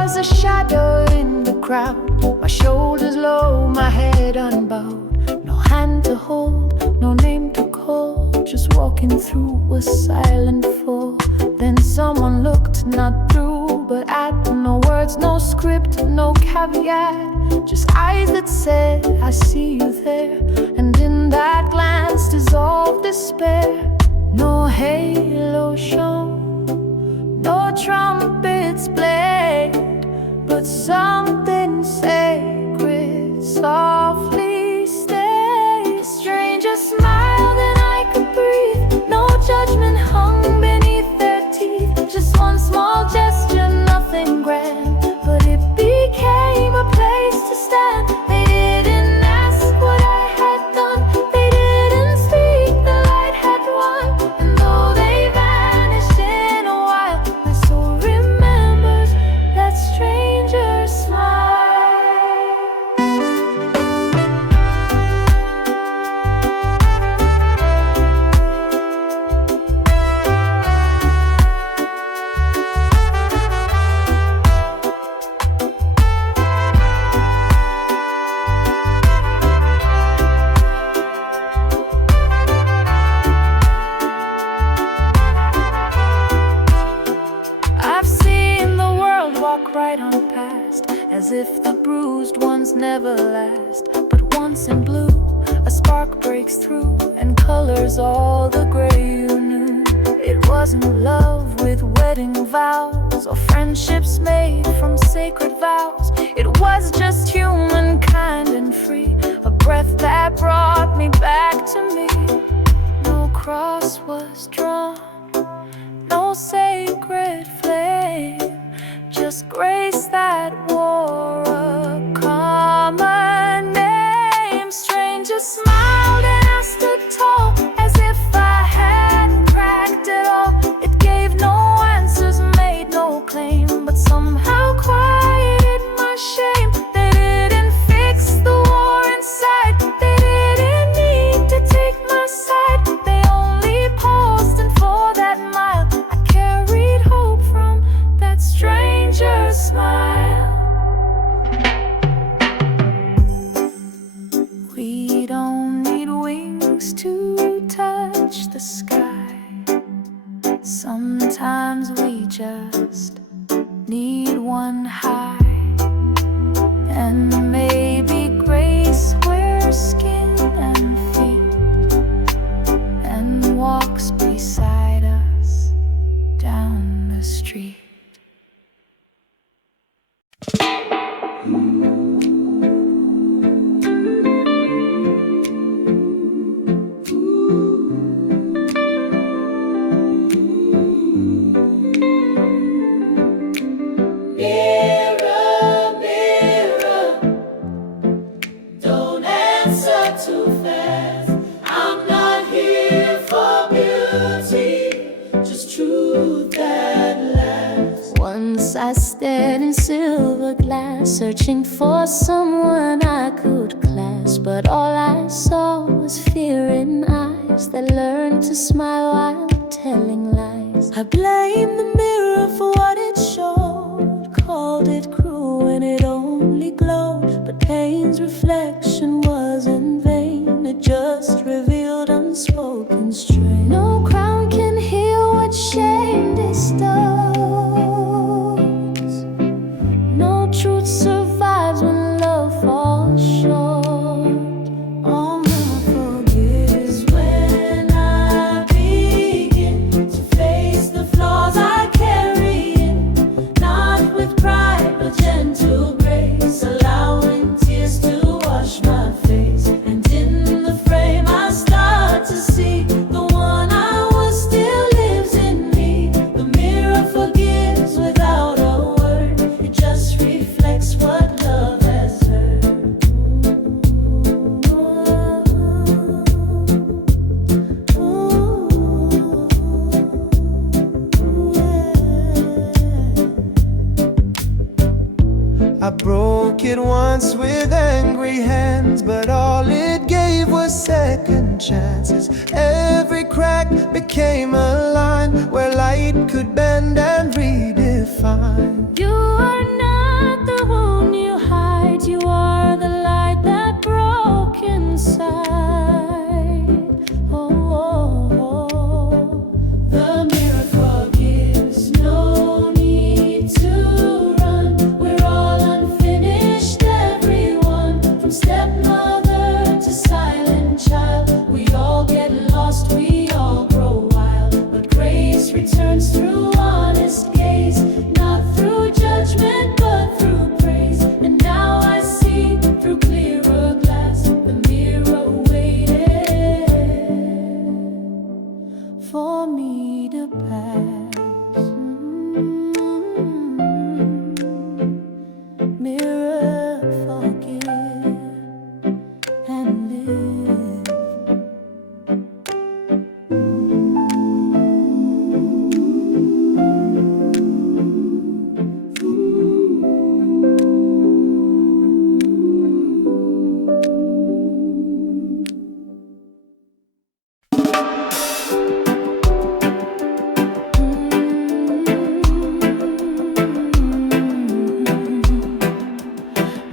was a shadow in the crowd, my shoulders low, my head unbowed. No hand to hold, no name to call, just walking through a silent fall. Then someone looked, not through, but at. No words, no script, no caveat, just eyes that said, I see you there. And in that glance dissolved despair. No halo shone, no trumpets played, but something sacred softly stayed. Stranger smiled and I could breathe. No judgment hung beneath their teeth. Just one small gesture, nothing grand, but it became a place to stand. They didn't ask what I had done, they didn't speak, the light had won. And though they vanished in a while, my soul remembers that stranger smile. Right on past, as if the bruised ones never last. But once in blue, a spark breaks through and colors all the gray you knew. It was wasn't love with wedding vows or friendships made from sacred vows. It was just humankind and free, a breath that brought me back to me. No cross was drawn, no sacred flame, just grace that wore a common name. Strangers smiled and I stood tall, as if I hadn't cracked it all. It gave no answers, made no claim, but somehow quieted my shame. They didn't fix the war inside, they didn't need to take my side. They only paused, and for that mile I carried hope from that stranger's smile. We don't need wings to touch the sky. Sometimes we just need one high. And maybe grace wears skin and feet and walks beside us down the street. Mirror, mirror, don't answer too fast. I'm not here for beauty, just truth that lasts. Once I stared in silver glass, searching for someone I could clasp, but all I saw was fear in eyes that learned to smile while telling lies. I blame the mirror for what it showed, called it cruel when it only glowed, but pain's reflection was in vain. It just revealed unspoken strain. No crown can heal what shame disturbs. No truth survives when love falls short. All my forgive is when I begin to face the flaws I carry in, not with pride but gentle grace, allowing tears to wash my face. And in the frame I start to see the one I was still lives in me. The mirror forgives without a word, it just reflects what love has heard. I broke it once with angry hands, but all it gave was second chances. Every crack became a line where light could bend and redefine. You are not the wound you hide, you are the light that broke inside. The mirror forgives, no need to run. We're all unfinished, everyone, from stepmother to silent child. We all get lost, we all grow wild, but grace returns through honest gaze, not through judgment but through praise. And now I see through clearer glass, the mirror waited For me to pass. Mirror, forgive and live.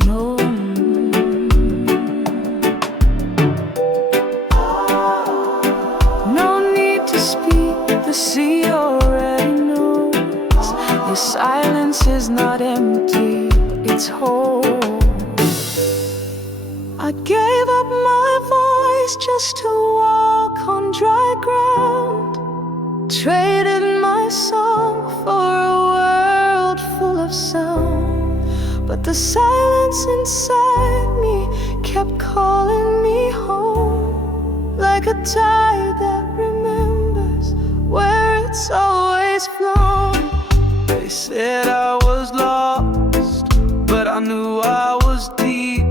No, no need to speak, the sea already knows. Your silence is not empty, it's whole. I gave up my voice just to walk on dry ground. Traded my song for a world full of sound, but the silence inside me kept calling me home, like a tide that remembers where it's always flown. They said I was lost, but I knew I was deep,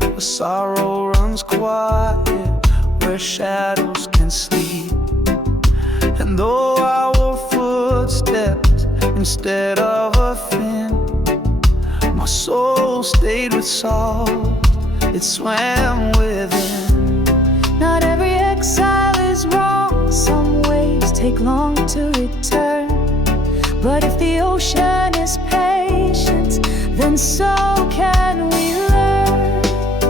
where sorrow runs quiet, where shadows can sleep. And though I wore footsteps instead of a fin, my soul stayed with salt, it swam within. Not every exile is wrong, some waves take long to return. But if the ocean is patient, then so can we learn.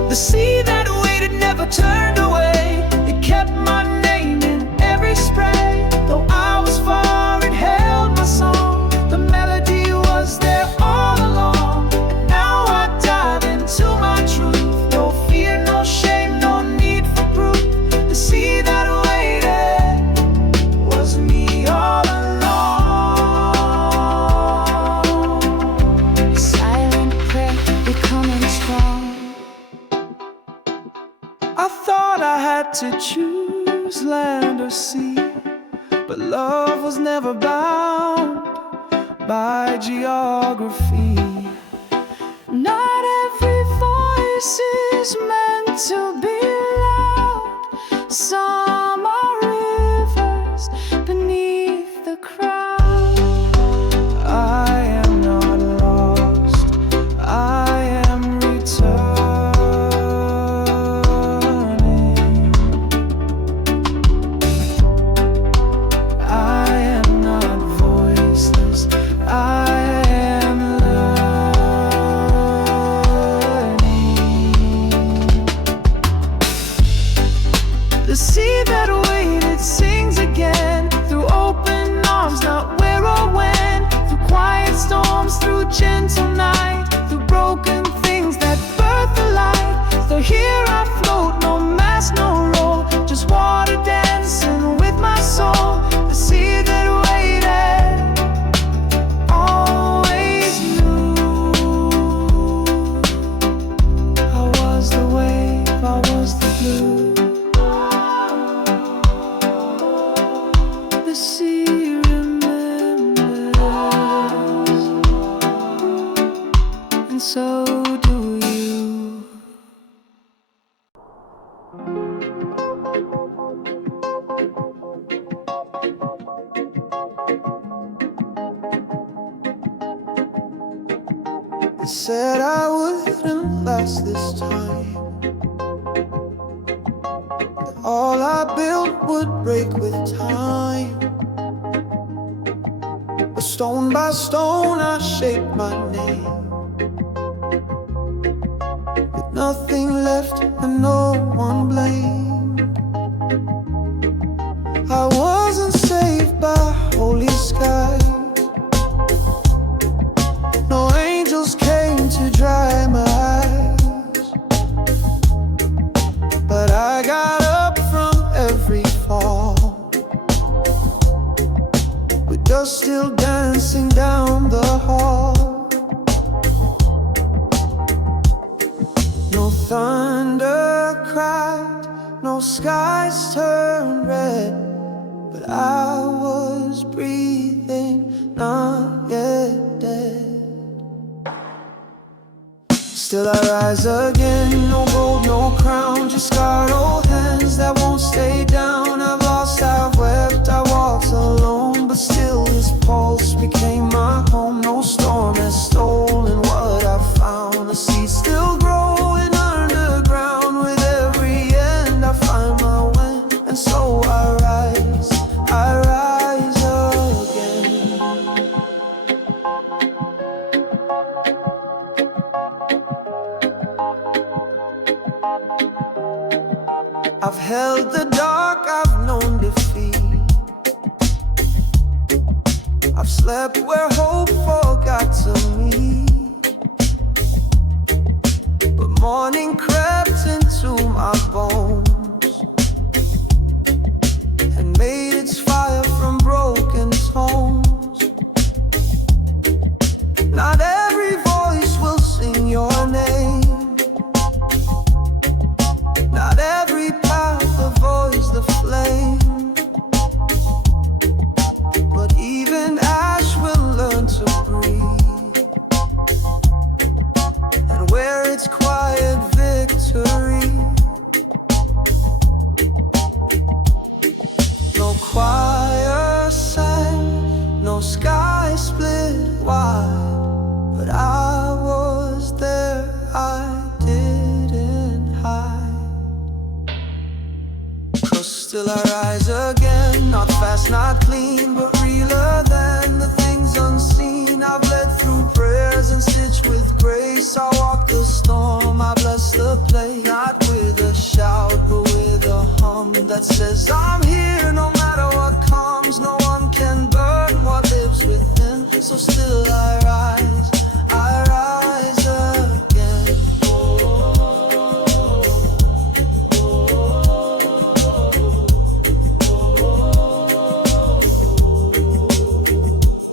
The sea that waited never turned away, it kept my name in every spray. Though I was far, it held my song, the melody was there all along. And now I dive into my truth, no fear, no shame, no need for proof. The sea that waited was me all along. Silent prayer becoming strong. I thought I had to choose land or sea, but love was never bound by geography. Not every voice is meant to be loud. Some are rivers beneath the crowd. I am not lost, I am returning. I am not voiceless, I am learning. The sea that waited sings again, through open arms, not where or when, through quiet storms, through gentle night, through broken things that birth the light. So here I float, no mast, no roll, just water dancing with my soul. The sea that waited always knew I was the wave, I was the blue. The sea remembers, and so do you. They said I wouldn't last this time, that all I built would break with time. But stone by stone I shaped my name, with nothing left and no one blamed. I wasn't saved by holy skies, no angels came to dry my eyes. But I got up from every fall, with dust still dancing down the hall. No thunder cried, no skies turned red, but I was breathing, not yet dead. Still I rise again, no gold, no crown, just scarred old hands that won't stay down. I've lost, I've wept, I walked alone, but still this pulse became my home. No storm has stolen what I found. The seeds still growing underground, with every end I find my wind. And so I rise again. I've held the dark, I've known defeat, I've slept where hope forgot to meet. But morning crept into my bones and made its fire from no sky split wide, but I was there, I didn't hide. 'Cause still I rise again, not fast, not clean, but realer than the things unseen. I've led through prayers and stitched with grace. I walk the storm, I bless the place. Not with a shout, but with a hum that says I'm here no matter what comes. No one can burn what lives within. So still I rise again.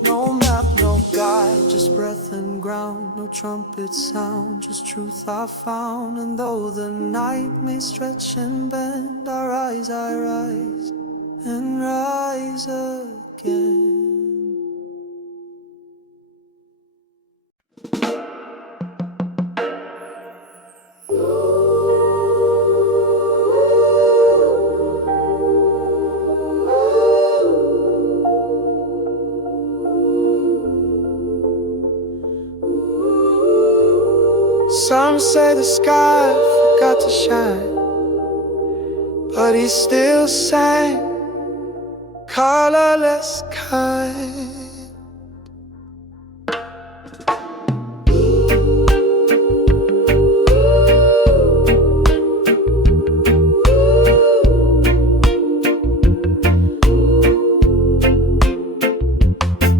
No map, no guide, just breath and ground. No trumpet sound, just truth I found. And though the night may stretch and bend, I rise and rise again. Some say the sky forgot to shine, but he still sang, colorless kind.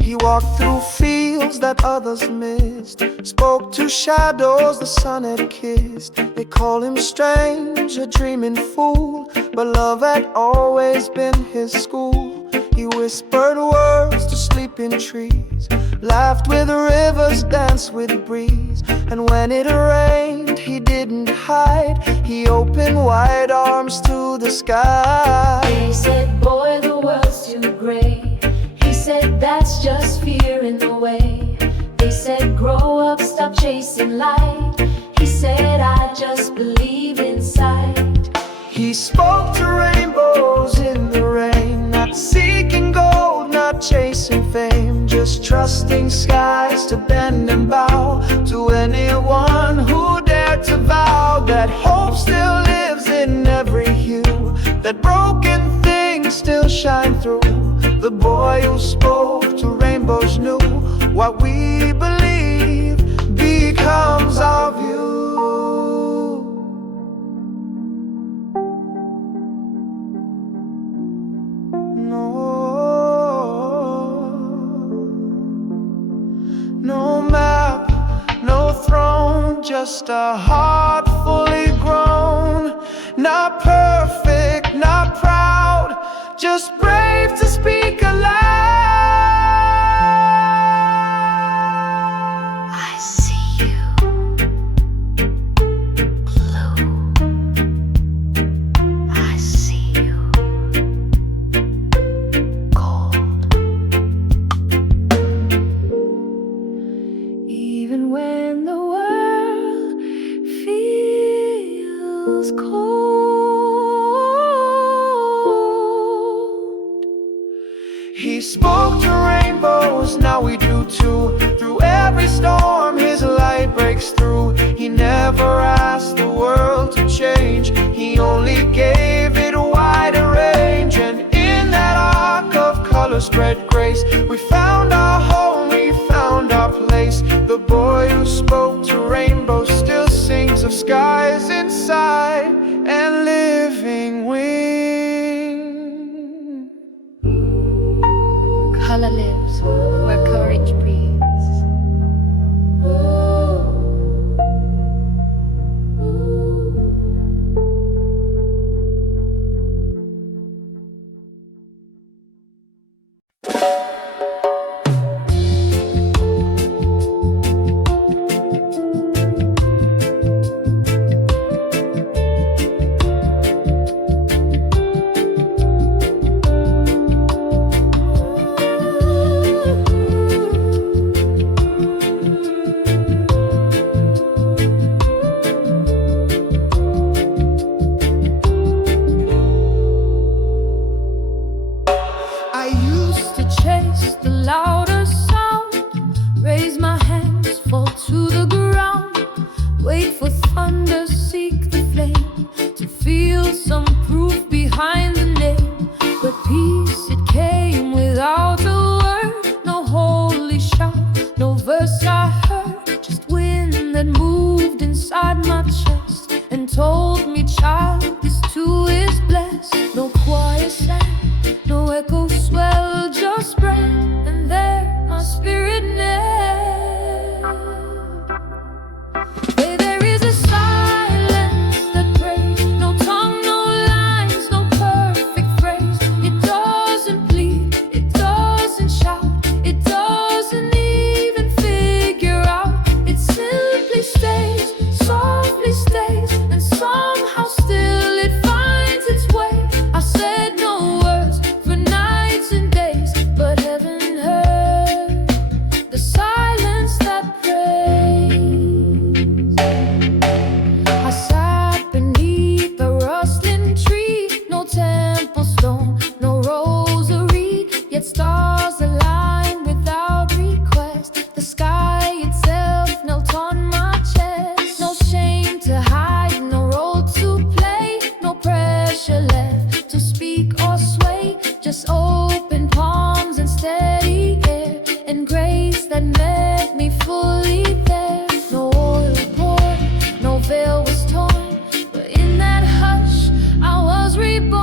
He walked through fields that others missed, spoke to shadows the sun had kissed. They call him strange, a dreaming fool, but love had always been his school. He whispered words to sleeping trees, laughed with rivers, danced with breeze. And when it rained, he didn't hide, he opened wide arms to the sky. They said, boy, the world's too gray. He said, that's just fear in the way. They said, grow up, stop chasing light. He said, I just believe inside. He spoke to rainbows in the rain, not seeking gold, not chasing fame, just trusting skies to bend and bow to anyone who dared to vow that hope still lives in every hue, that broken things still shine through. The boy who spoke to rainbows knew what we believe becomes our view. No map, no throne, just a heart fully grown. Not perfect, not proud, just brave to speak aloud. I see you, blue. I see you, gold. Even when the world feels cold, He spoke to rainbows, now we do too. Through every storm, his light breaks through. He never asked the world to change, he only gave it a wider range. And in that arc of color spread grace, we found our home, we found our place. The boy who spoke to rainbows still sings of skies inside and living wings. color lives where courage breathes. and grace that met me fully there. No oil poured, no veil was torn, but in that hush I was reborn.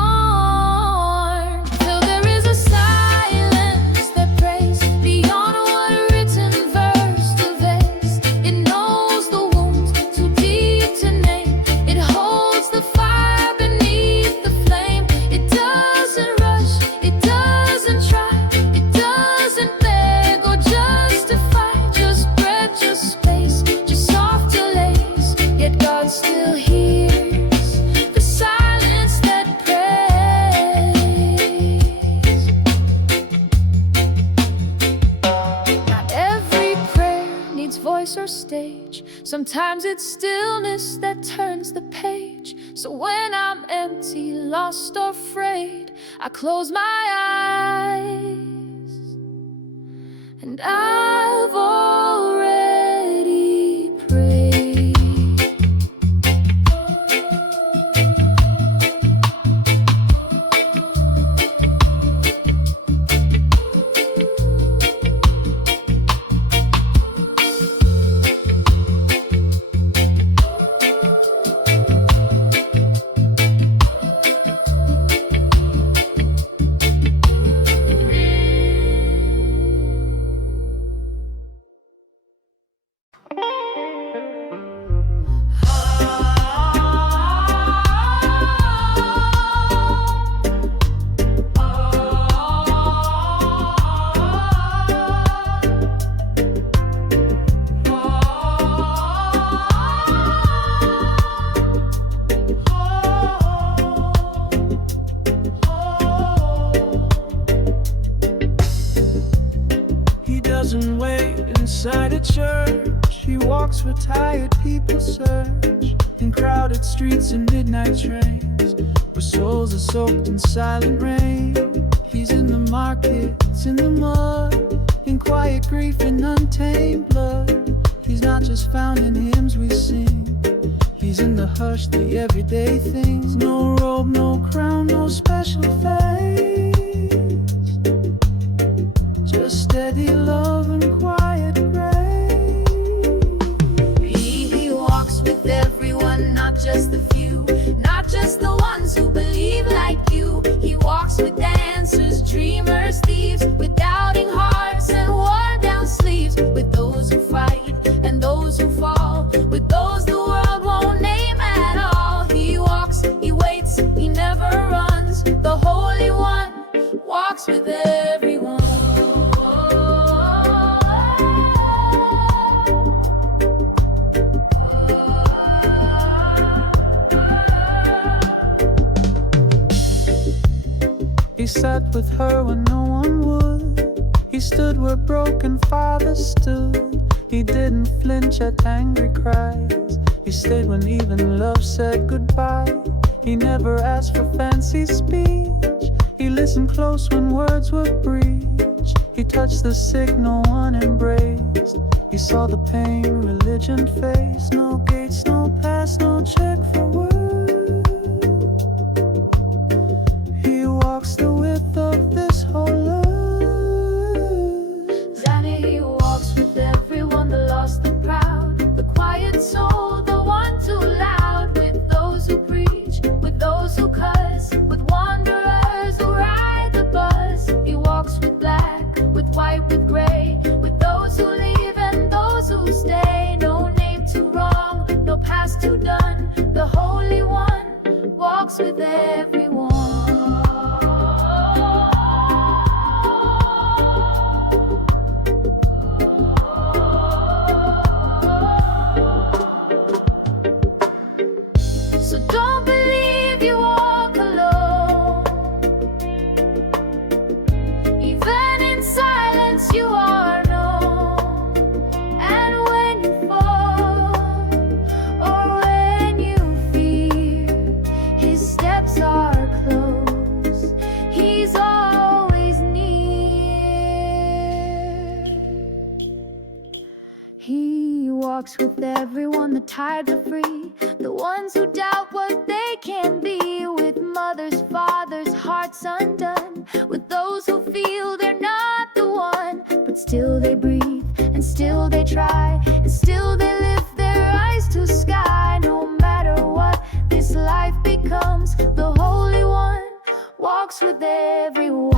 Till there is a silence that prays beyond what a written verse conveys. It knows the wounds too deep to name. It holds the fire beneath the flame. It doesn't rush, it doesn't try, it doesn't beg or justify. Just bread, just space, just soft delays. Yet God still hears the silence that prays. Not every prayer needs voice or stage. Sometimes it's stillness that turns the page. So when I'm empty, lost or afraid, I close my eyes, and I've already prayed. He doesn't wait inside a church. He walks where tired people search, in crowded streets and midnight trains, where souls are soaked in silent rain. He's in the markets, in the mud, in quiet grief and untamed blood. He's not just found in hymns we sing. He's in the hush, the everyday things. No robe, no crown, no special face. Just steady love and quiet grace. He walks with everyone, not just the few, not just the ones who believe like you. He walks with dancers, dreamers, thieves, with doubting hearts and worn down sleeves, with those who fight and those who fall, with those the world won't name at all. He walks, he waits, he never runs. The Holy One walks with everyone. He sat with her when no one would. He stood where broken fathers stood. He didn't flinch at angry cries. He stayed when even love said goodbye. He never asked for fancy speech. He listened close when words were breached. He touched the sick no one embraced. He saw the pain religion faced. No gates, no pass, no check for words. He walks the width of this whole earth. Zanny, he walks with everyone, the lost, the proud, the quiet soul, the one too loud, with those who preach, with those who cuss, with wanderers who ride the bus. He walks with black, with white, with gray, with those who leave and those who stay. No name too wrong, no past too done. The Holy One walks with everyone. So don't believe you walk alone. Even in silence you are known. And when you fall, or when you fear, his steps are close. He's always near. He walks with everyone, the tired, the free, the ones who doubt what they can be, with mothers, fathers, hearts undone, with those who feel they're not the one, but but still they breathe, and still they try, and still they lift their eyes to sky. No matter what this life becomes, the Holy One walks with everyone.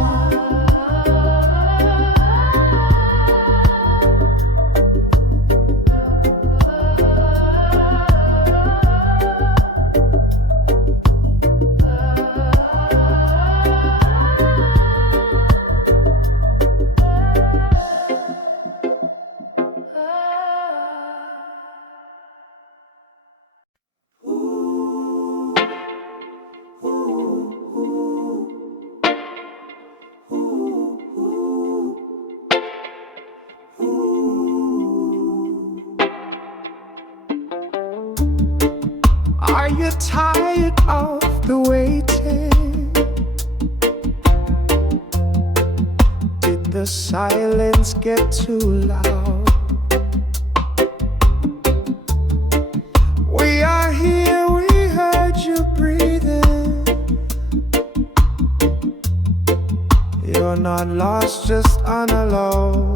Are you tired of the waiting? Did the silence get too loud? We are here, we heard you breathing. You're not lost, just unalone.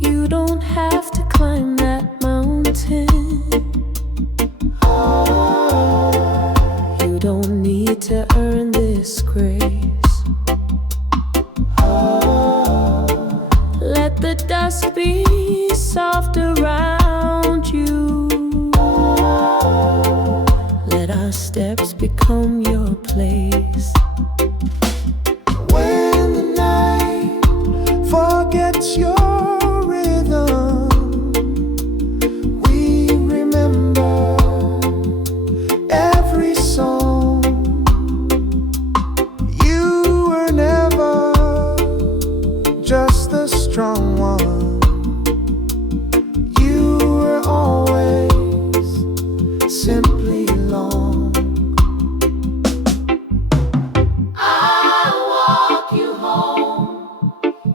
You don't have to climb that mountain. You don't need to earn this grace. Let the dust be soft around you. Let our steps become your place. When the night forgets your strong one. You were always simply long. I'll walk you home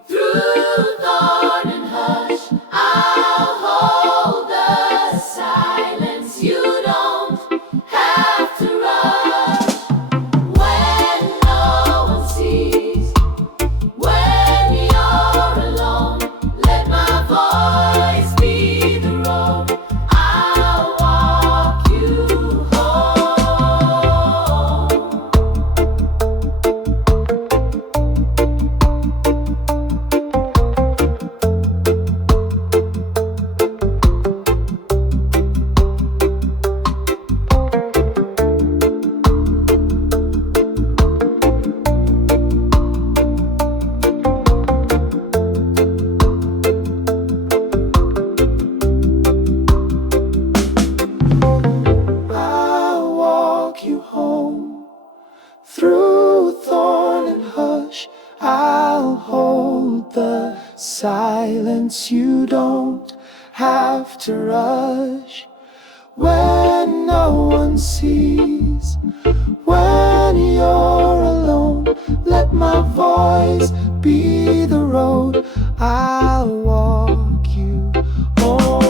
through thorn and hush. I'll hold the silence. You don't have to rush. When no one sees, when you're alone, let my voice be the road. I'll walk you home. I'll walk you home through thorn and hush. I'll hold the silence. You don't have to rush. When no one sees, when you're alone, let my voice be the road. I'll walk you home.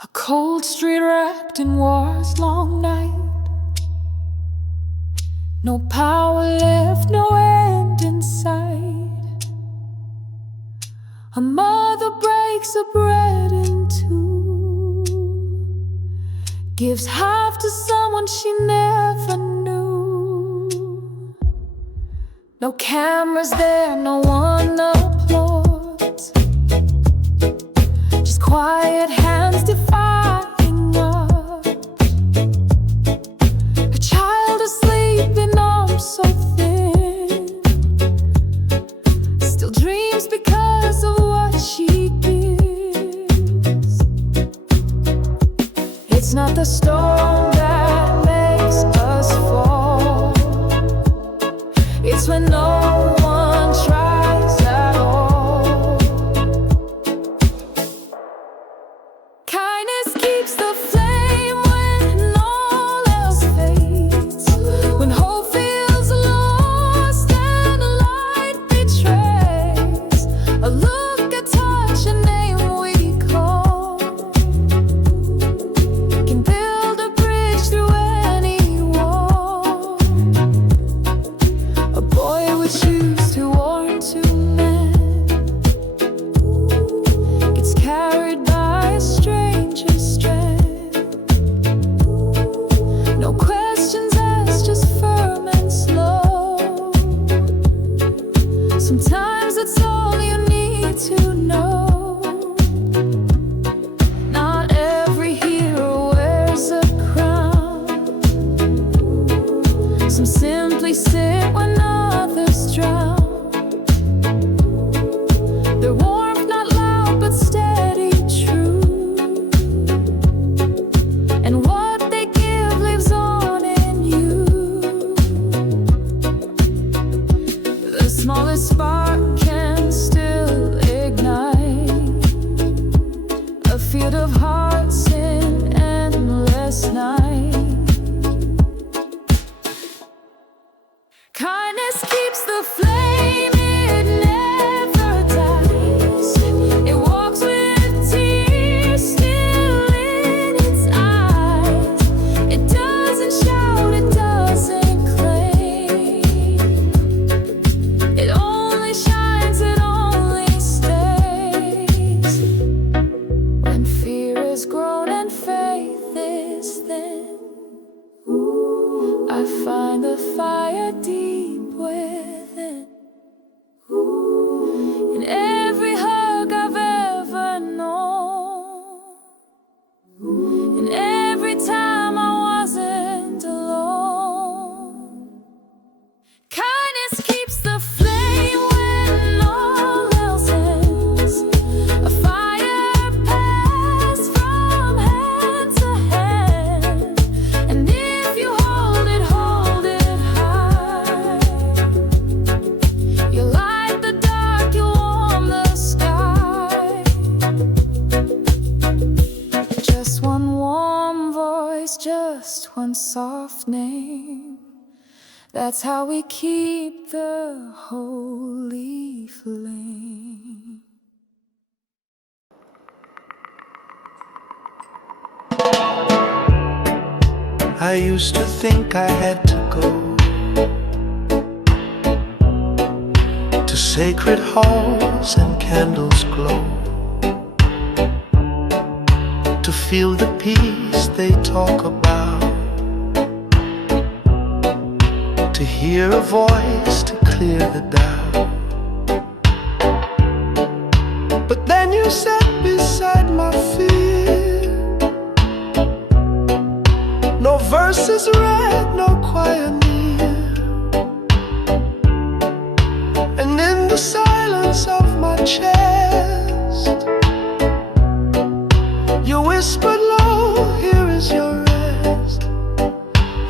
A cold street wrapped in war's long night. No power left, no end in sight. A mother breaks her bread in two, gives half to someone she never knew. No cameras there, no one applauds. Just quiet hands defying us. storm that makes us fall. It's when no one tries at all. Kindness keeps the flame when all else fades. When hope feels lost and light betrays. A look, a touch, a name we call can build a bridge through any wall. A boy would choose to warn two men, gets carried by a stranger's strength. No questions asked, just firm and slow. Sometimes it's all you need to know. Not every hero wears a crown. Some simply sit when others drown. Their warmth not loud but steady, true. And what they give lives on in you. The smallest spark can still ignite a field of hearts in endless night. Kindness keeps the flame, it never dies. It walks with tears still in its eyes. It doesn't shout, it doesn't claim. It only shines, it only stays. When fear is grown and faith is thin, I find the fire deep within. In every hug I've ever known, in every time I wasn't alone. Kindness keeps the flame when all else ends. A fire passed from hand to hand. And if you hold it high. You light the dark, you warm the sky. Just one warm voice, just one soft name. That's how we keep the holy flame. I used to think I had to go to sacred halls and candles glow to feel the peace they talk about, to hear a voice to clear the doubt. But then you sat beside my fear. No verses read, no choir near. And in the silence of my chest, you whispered low, here is your rest.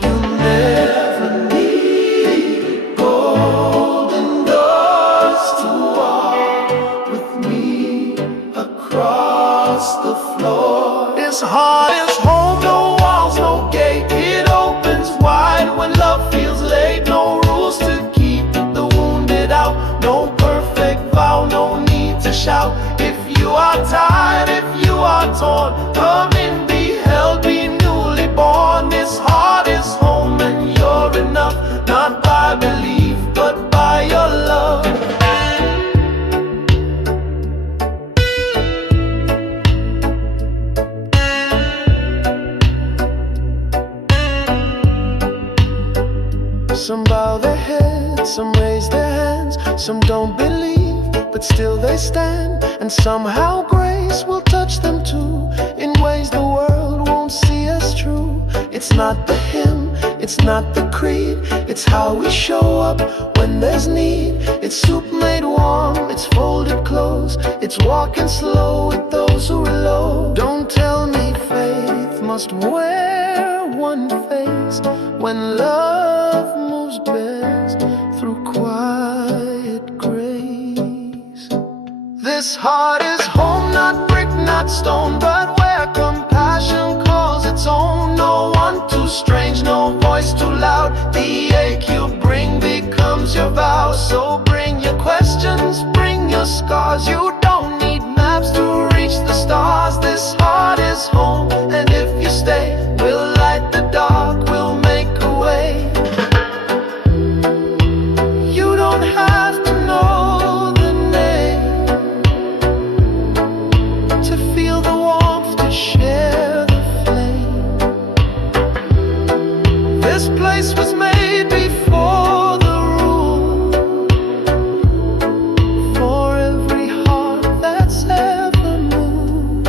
You never need golden doors to walk with me across the floor. This heart is home, no walls, no gate. It opens wide when love feels late. No rules to keep the wounded out. No perfect vow, no need to shout. If you are tired, if you are torn, come in, be held, be newly born. This heart is home and you're enough, not by belief, but by your love. Some bow their heads, some raise their hands, some don't believe, but still they stand. And somehow grace will touch them too, in ways the world won't see as true. It's not the hymn, it's not the creed, it's how we show up when there's need. It's soup made warm, it's folded clothes, it's walking slow with those who are low. Don't tell me faith must wear when love moves best through quiet grace. This heart is home, not brick, not stone, but where compassion calls its own. No one too strange, no voice too loud. The ache you bring becomes your vow. So bring your questions, bring your scars. You don't need maps to reach the stars. This heart is home, and if you stay, we'll light the dark, we'll make a way. You don't have to know the name to feel the warmth, to share the flame. This place was made before the room for every heart that's ever moved.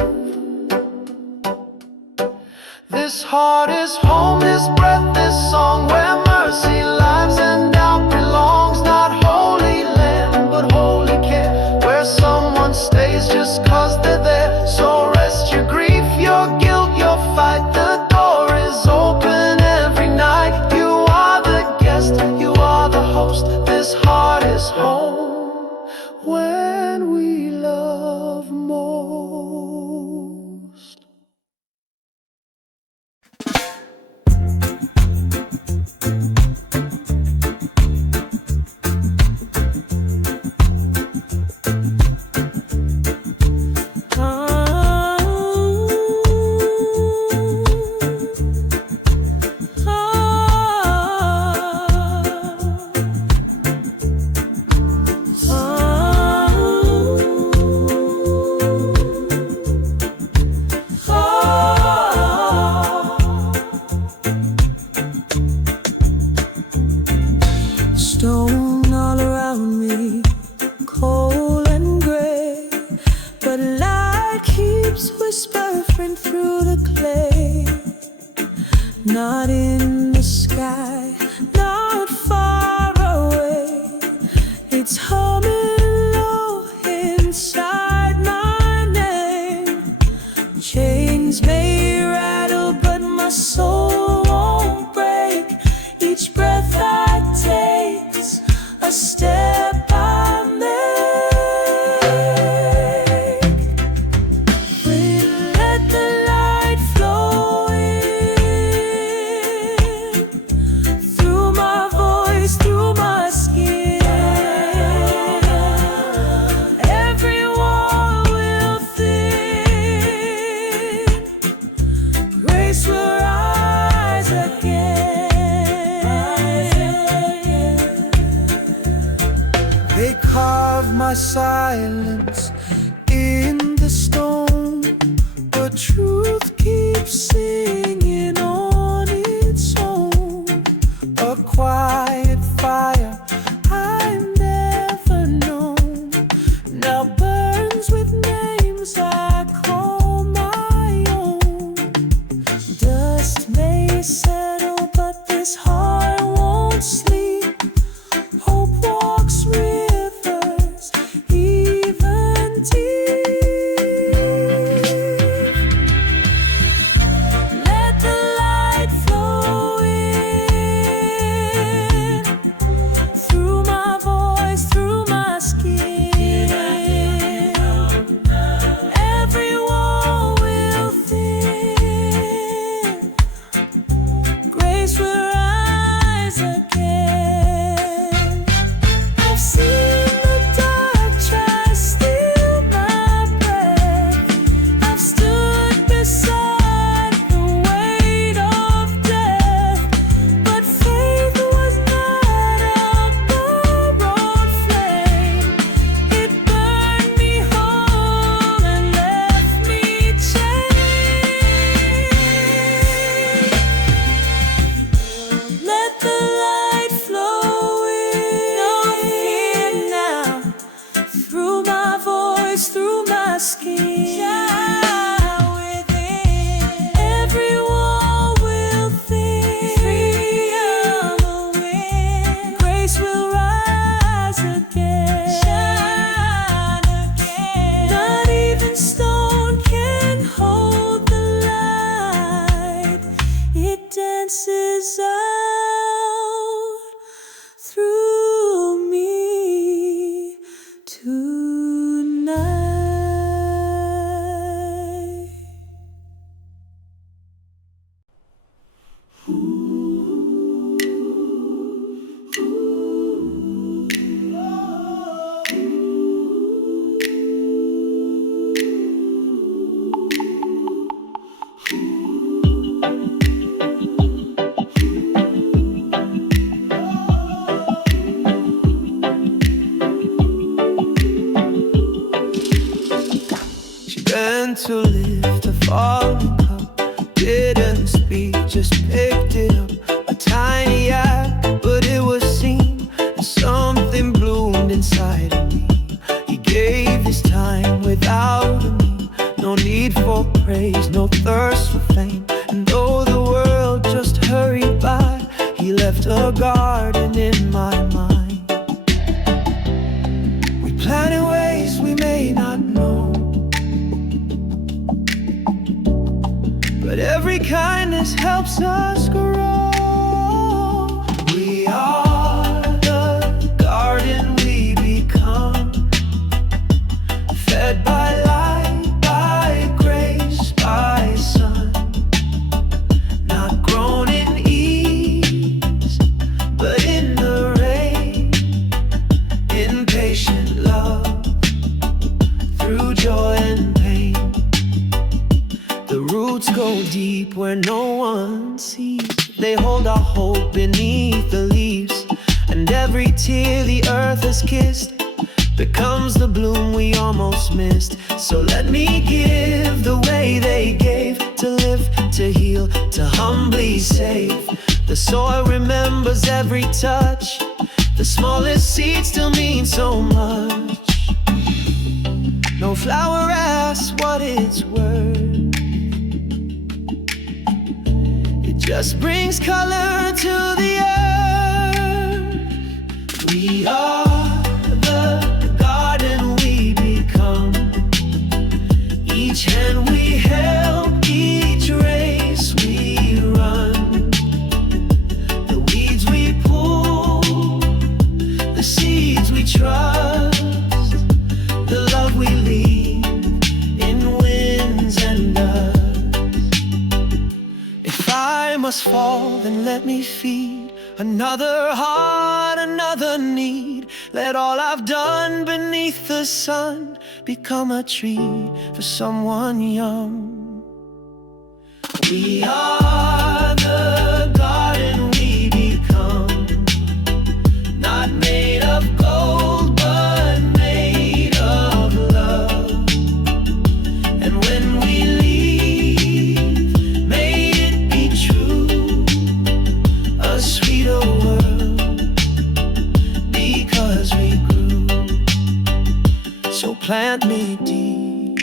This heart is home, this breath, this song, where mercy lives and doubt belongs. Not holy land, but holy care, where someone stays just cause they're there. So rest your grief, your guilt, your fight. The door is open every night. You are the guest, you are the host. This heart is home when we love most. Stone all around me, cold and gray, but light keeps whispering through the clay. Not in the sky, not far away, it's humming low inside my name. Chains may rattle, but my soul won't break. Each breath I take's a step I make. Let the light flow in through my voice, through my skin. Every wall will thin, grace will rise again. They carve my silence in the stone, but truth keeps singing on its own. A quiet fire I've never known now burns with names I call my own. Dust may settle, but this heart won't sleep. Hope walks rivers, even deep. Let the light flow in through my voice, through my skin. Every wall will thin, dances out through me tonight. To lift a falling cup, didn't speak, just picked it up. A tiny act, but it was seen, and something bloomed inside of me. He gave his time without a name, no need for praise, no thirst for fame. And though the world just hurried by, he left a garden in my mind. We planted ways we may not know, but every kindness helps us grow. We are the garden we become, fed by light, by grace, by sun. Not grown in ease, but in the rain, in patient love, through joy and pain. The roots go deep where no one sees. They hold our hope beneath the leaves, and every tear the earth has kissed becomes the bloom we almost missed. So let me give the way they gave, to live, to heal, to humbly save. The soil remembers every touch, the smallest seed still means so much. No flower asks what it's worth, just brings color to the earth. We are the garden we become. Each hand we help, each race we run. The weeds we pull, the seeds we trust, the love we leave in winds and dust. I must fall, then let me feed another heart, another need. Let all I've done beneath the sun become a tree for someone young. We are the garden we become, not made of gold, but made of love. And when we leave, may it be true, a sweeter world, because we grew. So plant me deep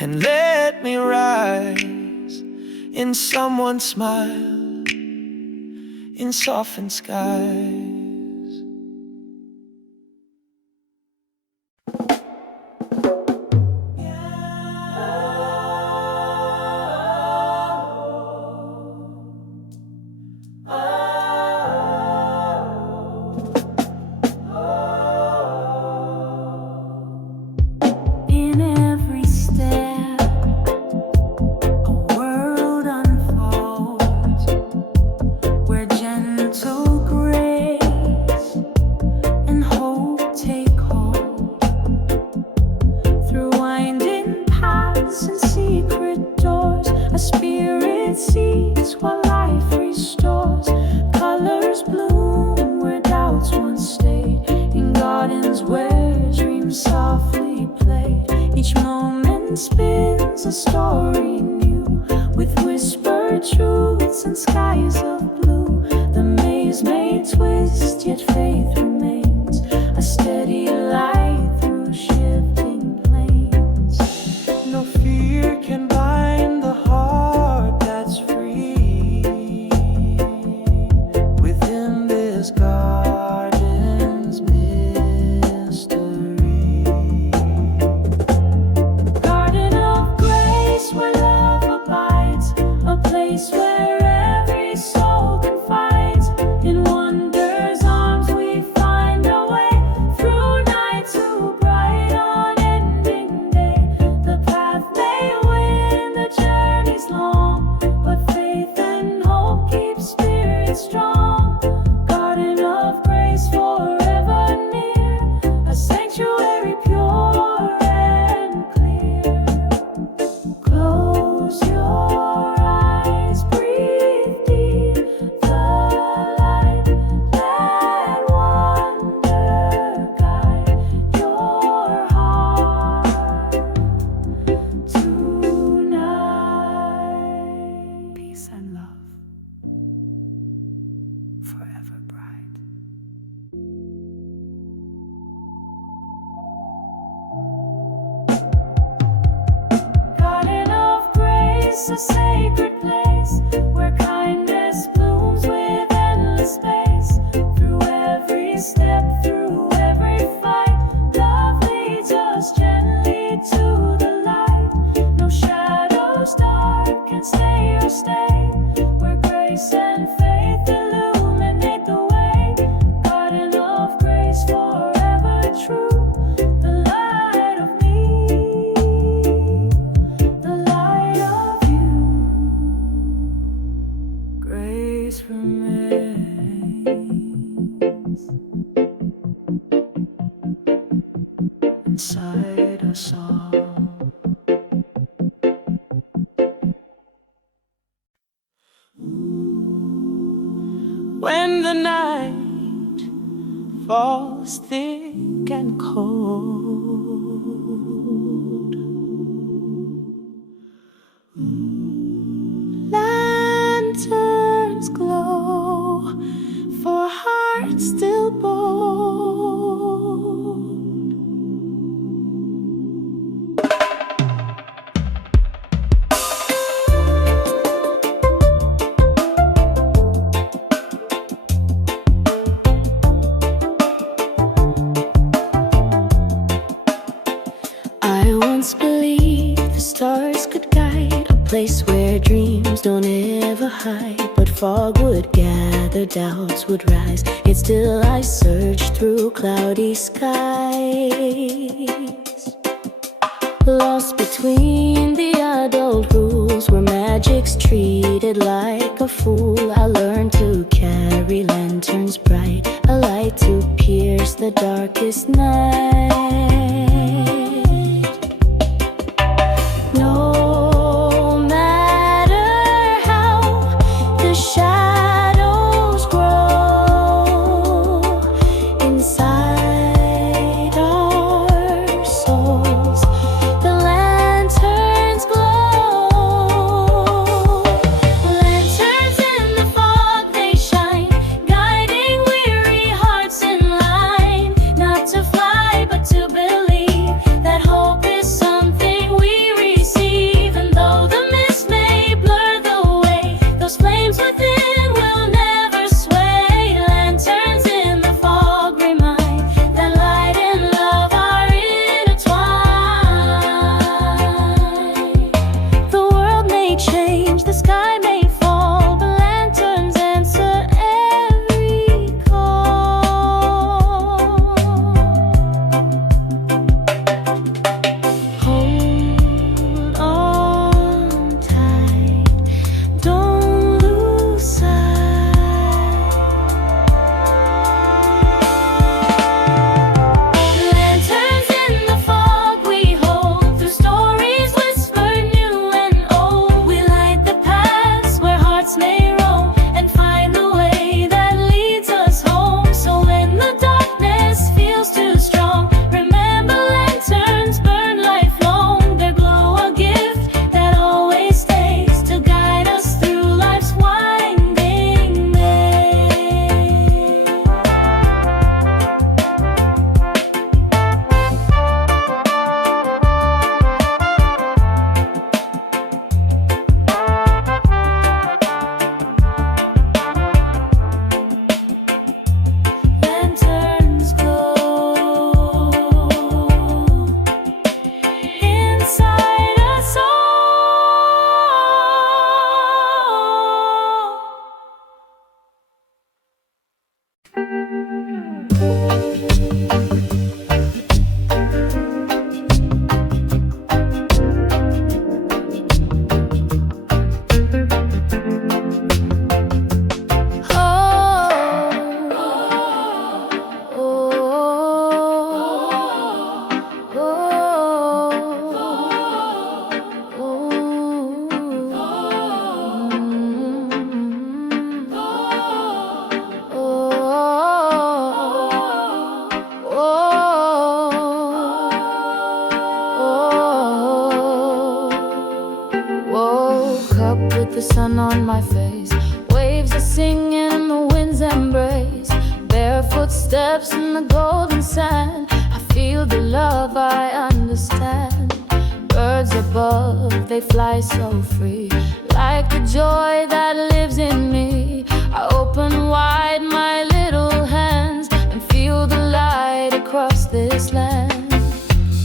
and let me rise in someone's smile, in softened skies. In every step, a world unfolds, where gentle grace and hope take hold. Through winding paths and secret doors, a spirit seeks while life restores. Colors bloom where doubts once stayed, in gardens where dreams softly played. Each moment spins a story new, with whispered truths and skies of blue. The maze may twist, yet faith remains, a steady light through shifting plains. No fear can bind the heart that's free within this garden's mystery. Garden of grace where love abides, a place where where kindness blooms with endless space. Through every step, through every fight, love leads us gently to the light. No shadows dark can stay or stay, where grace and faith illuminate the way. Garden of grace forever true, the light of me, the light of you. Grace remains inside us all. When the night falls thick and cold, lanterns glow for hearts still bold. I once believed the stars could guide a place where dreams don't ever hide. But fog would gather, doubts would rise, yet still I searched through cloudy skies. Lost between the adult rules, where magic's treated like a fool, I learned to carry lanterns bright, a light to pierce the darkest night. No matter how the shadows grow inside our souls, the lanterns glow. Lanterns in the fog, they shine, guiding weary hearts in line. Not to fly, but to believe that hope is something we receive. And though the mist may blur the way, those flames within will never sway. Lanterns in the fog remind that light and love are intertwined. The world may change, the sky may fall, but lanterns answer every call. Hold on tight, don't lose sight. Lanterns in the fog we hold, through stories whispered new and old. We light the paths where hearts may roam, and find the way that leads us home. So when the darkness feels too strong, remember lanterns burn lifelong. Their glow a gift that always stays, to guide us through life's winding maze. Lanterns glow inside us all. Woke up with the sun on my face, waves are singing in the wind's embrace, barefoot steps in the golden sand. I feel the love I understand. Birds birds above, they fly so free, like the joy that lives in me. I open wide my little hands and feel the light across this land.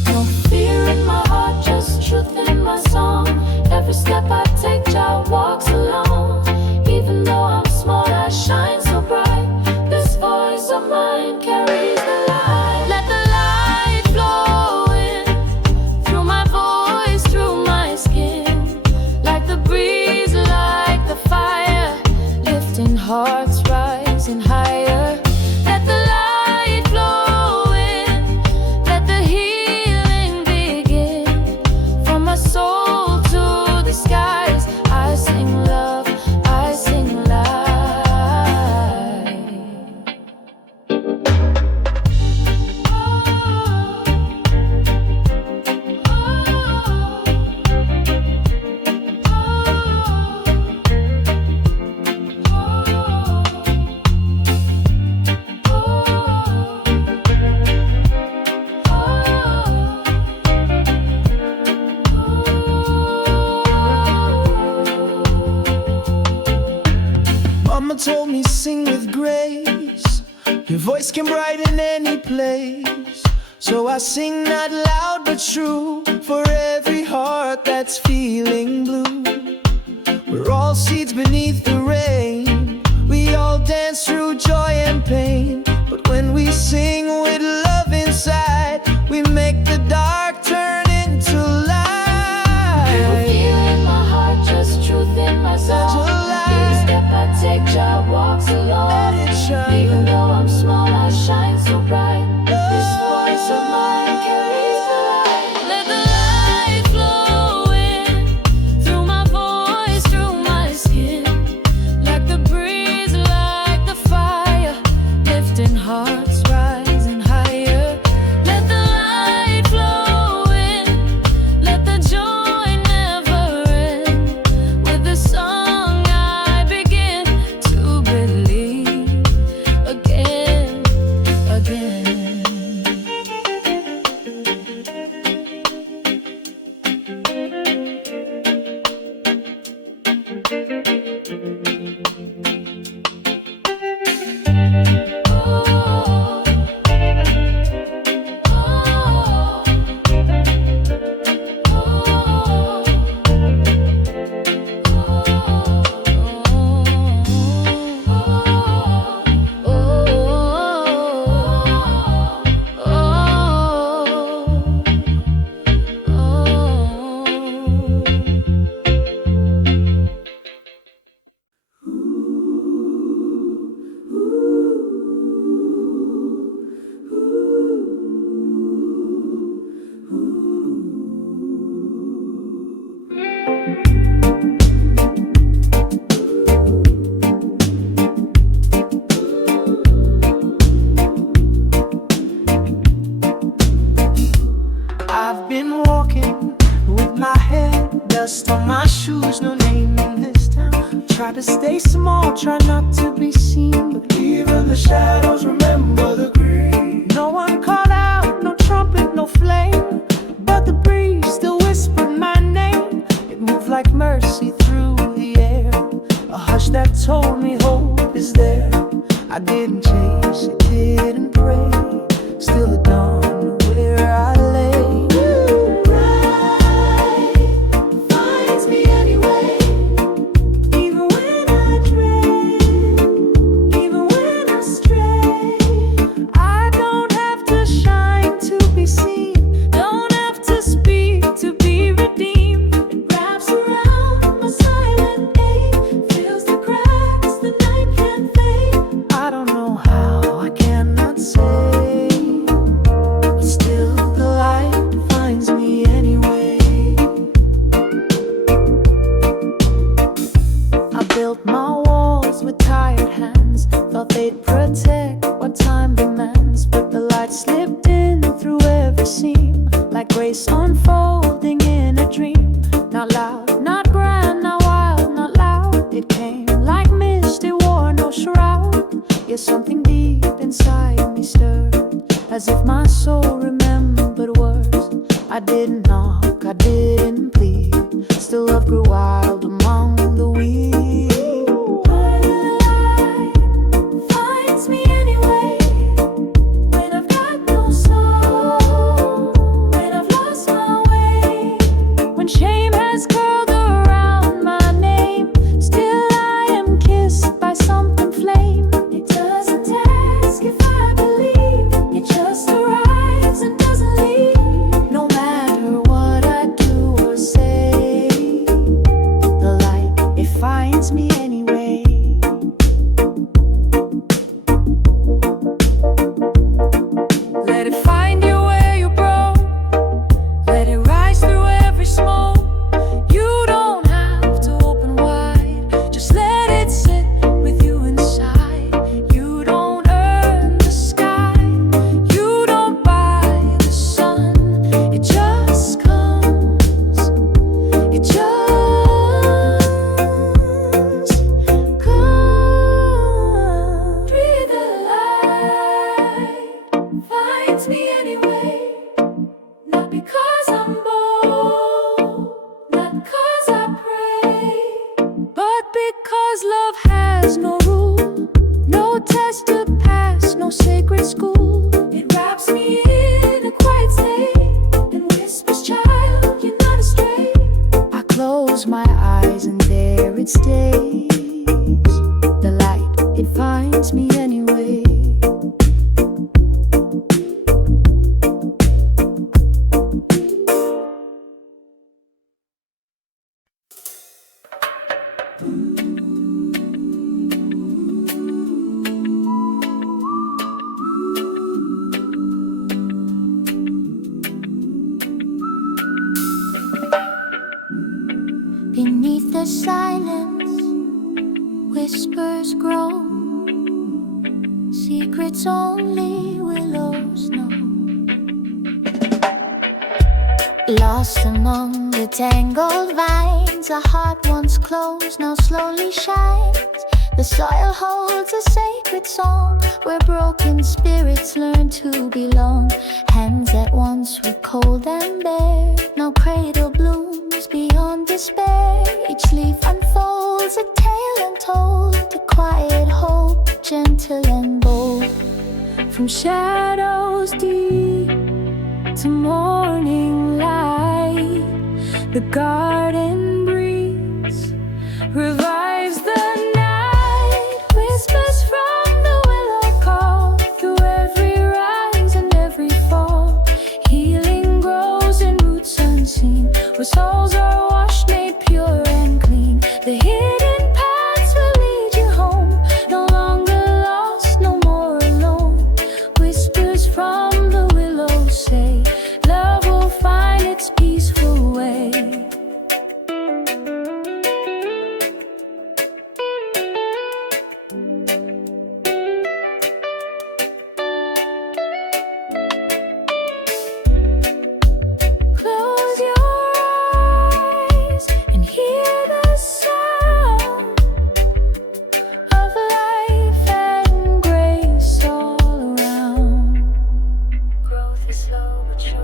No fear in my heart, just truth in my song. Every step I take, Jah walks along. Even though I'm small, I shine so bright. This voice of mine carries the light. Let the light flow in through my voice, through my skin, like the breeze, like the fire, lifting hearts, rising higher. Let the light flow in, let the healing begin. From my soul to the skies, I sing love, I sing light. Mama told me sing with grace. Your voice can brighten any place. So I sing not loud but true for every heart that's feeling blue. We're all seeds beneath the rain. We all dance through joy and pain. But when we sing with love inside, we make the dark turn into light. Feel in my heart, just truth in my soul. Each step I take, Jah walks along. Let it shine. Even though I'm small, I shine so bright. This voice of mine carries the light. Let the light flow in through my voice, through my skin, like the breeze, like the fire, lifting hearts, rising higher. Let the light flow in, let the joy never end. With the song I begin to believe again, again. Oh, I've been walking with my head, dust on my shoes, no name in this town. Try to stay small, try not to be seen, but even the shadows remember the green. No one called out, no trumpet, no flame, but the breeze still whispered my name. It moved like mercy through the air, a hush that told me hope is there. I didn't chase it, didn't pray, still the dawn where I lay. Finds me anyway. Even when I dread, even when I stray, I don't have to shine to be seen, don't have to speak to be redeemed. It wraps around my silent ache, fills the cracks the night can't fade. I don't know how, I cannot say, but still the light finds me anyway. I built my walls with tired hands, thought they'd protect what time demands, but the light slipped in through every seam, like grace unfolding in a dream. Not loud, not grand, not wild, not loud. It came like mist, it wore no shroud. Yet something deep inside me stirred, as if my soul remembered words. I didn't knock, I didn't the love grew wild among the weeds. Finds me anyway when I've got no soul, when I've lost my way, when shame has curled around my name. Still I am kissed by something flame. It doesn't ask if I believe, it just arrives and doesn't leave. No matter what I do or say, the light, it finds me anyway. Let it find you where you broke. Let it rise through every smoke. You don't have to open wide. Just let it sit with you inside. You don't earn the sky. You don't buy the sun. It just comes. It just comes. Breathe the light. Finds me anyway. Not because I'm bold, not because I pray, but because love has no rule, no test to pass, no sacred school. It wraps me in a quiet state and whispers, child, you're not astray. I close my eyes and there it stays. The light, it finds me anyway. Beneath the silence, whispers grow. Secrets only willows know. Lost among the tangled vines, a heart once closed now slowly shines. The soil holds a sacred song where broken spirits learn to belong. Hands that once were cold and bare now cradle blooms beyond despair. Each leaf unfolds a tale untold, a quiet hope, gentle and bold. From shadows deep to morning light, the garden breeze revives the night. Whispers from the willow call through every rise and every fall. Healing grows in roots unseen, where souls are washed, made pure and clean. The hidden paths will lead you home, no longer lost, no more alone. Whispers from the willow say, love will find its peaceful way. Close your eyes and hear the sound of life and grace all around. Growth is slow but sure.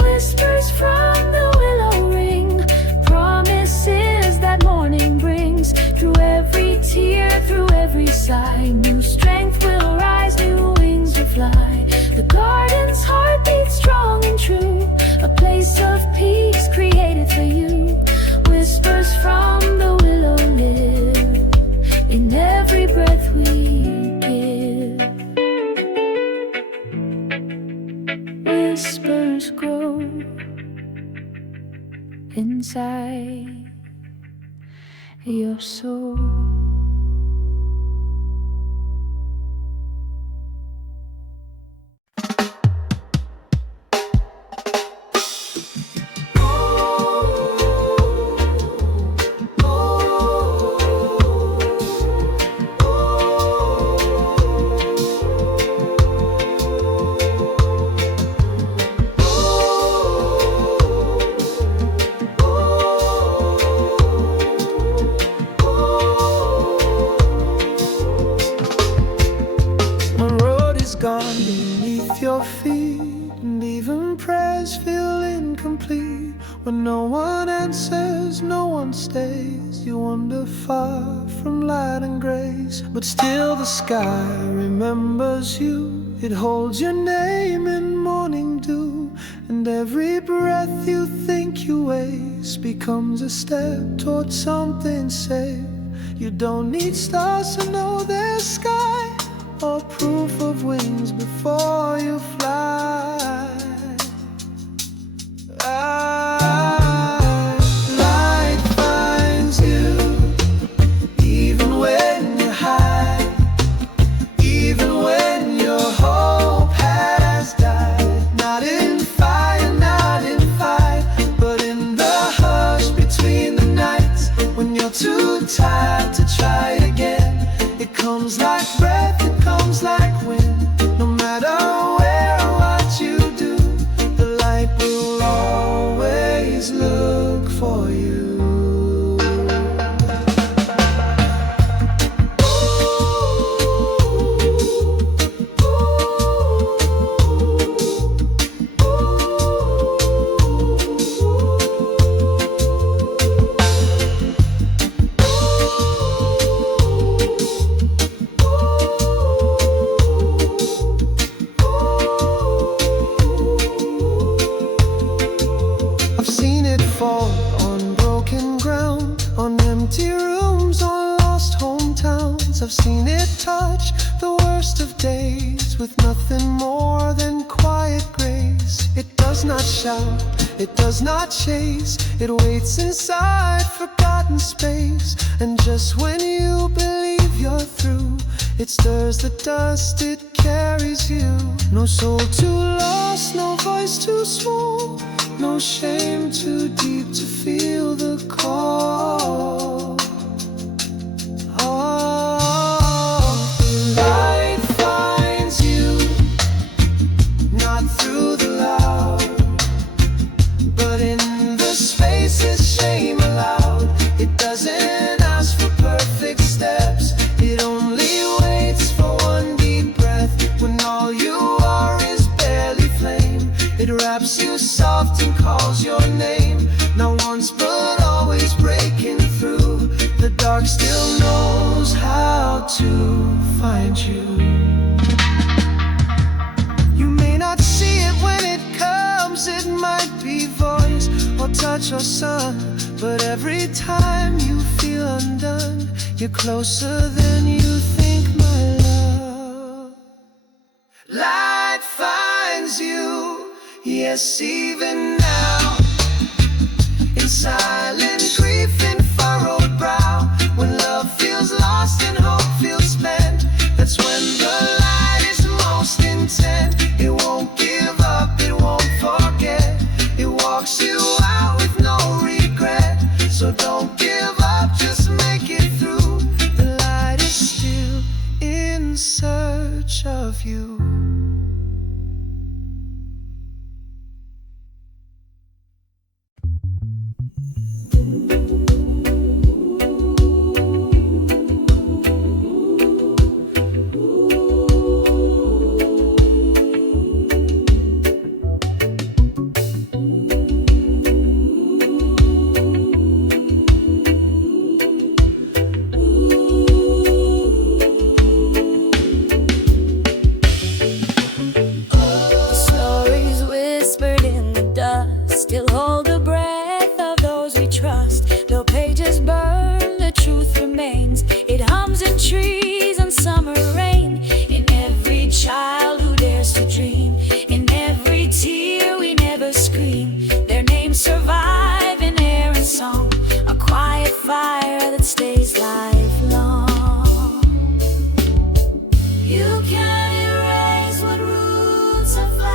Whispers from the willow ring, promises that morning brings. Through every tear, through every sigh, new strength will rise, new wings will fly. The garden's heart beats strong and true, a place of peace created for you. Whispers from the willow live in every breath we give. Whispers grow inside your soul. lost days. You wander far from light and grace, but still the sky remembers you. It holds your name in morning dew, and every breath you think you waste becomes a step towards something safe. You don't need stars to know there's sky, or proof of wings before you fly. Light finds you, even when you hide, even when your hope has died. Not in fire, not in fight, but in the hush between the nights, when you're too tired to try again. It comes like breath, it comes like wind. No matter where or what you do, the light will always look for you. I've seen it fall on broken ground, on empty rooms, on lost hometowns. I've seen it touch the worst of days with nothing more than quiet grace. It does not shout, it does not chase, it waits inside forgotten space. And just when you believe you're through, it stirs the dust, it carries you. No soul too lost, no voice too small, no shame too deep to feel the call. Oh, light finds you, not through the loud, but in the spaces shame allowed. It doesn't ask for perfect steps, it only waits for one deep breath. When all you are is barely flame, it wraps you soft and calls your name. Not once but always breaking through. The dark still knows how to find you. You may not see it when it comes, it might be voice or touch or sun, but every time you feel undone, you're closer than you think, my love. Light finds you, yes, even now, in silent grief and furrowed brow. When love feels lost and hope feels spent, that's when the light is most intent. It won't give up, it won't forget, it walks you out with no regret. So don't give up, just make it through. The light is still in search of you. Stories whispered in the dust still hold the breath of those we trust. Though pages burn, the truth remains. It hums in trees on summer rain, in every child who dares to dream, in every tear we never scream. Their names survive in air and song, a quiet fire that stays lifelong. You can't erase what roots have found.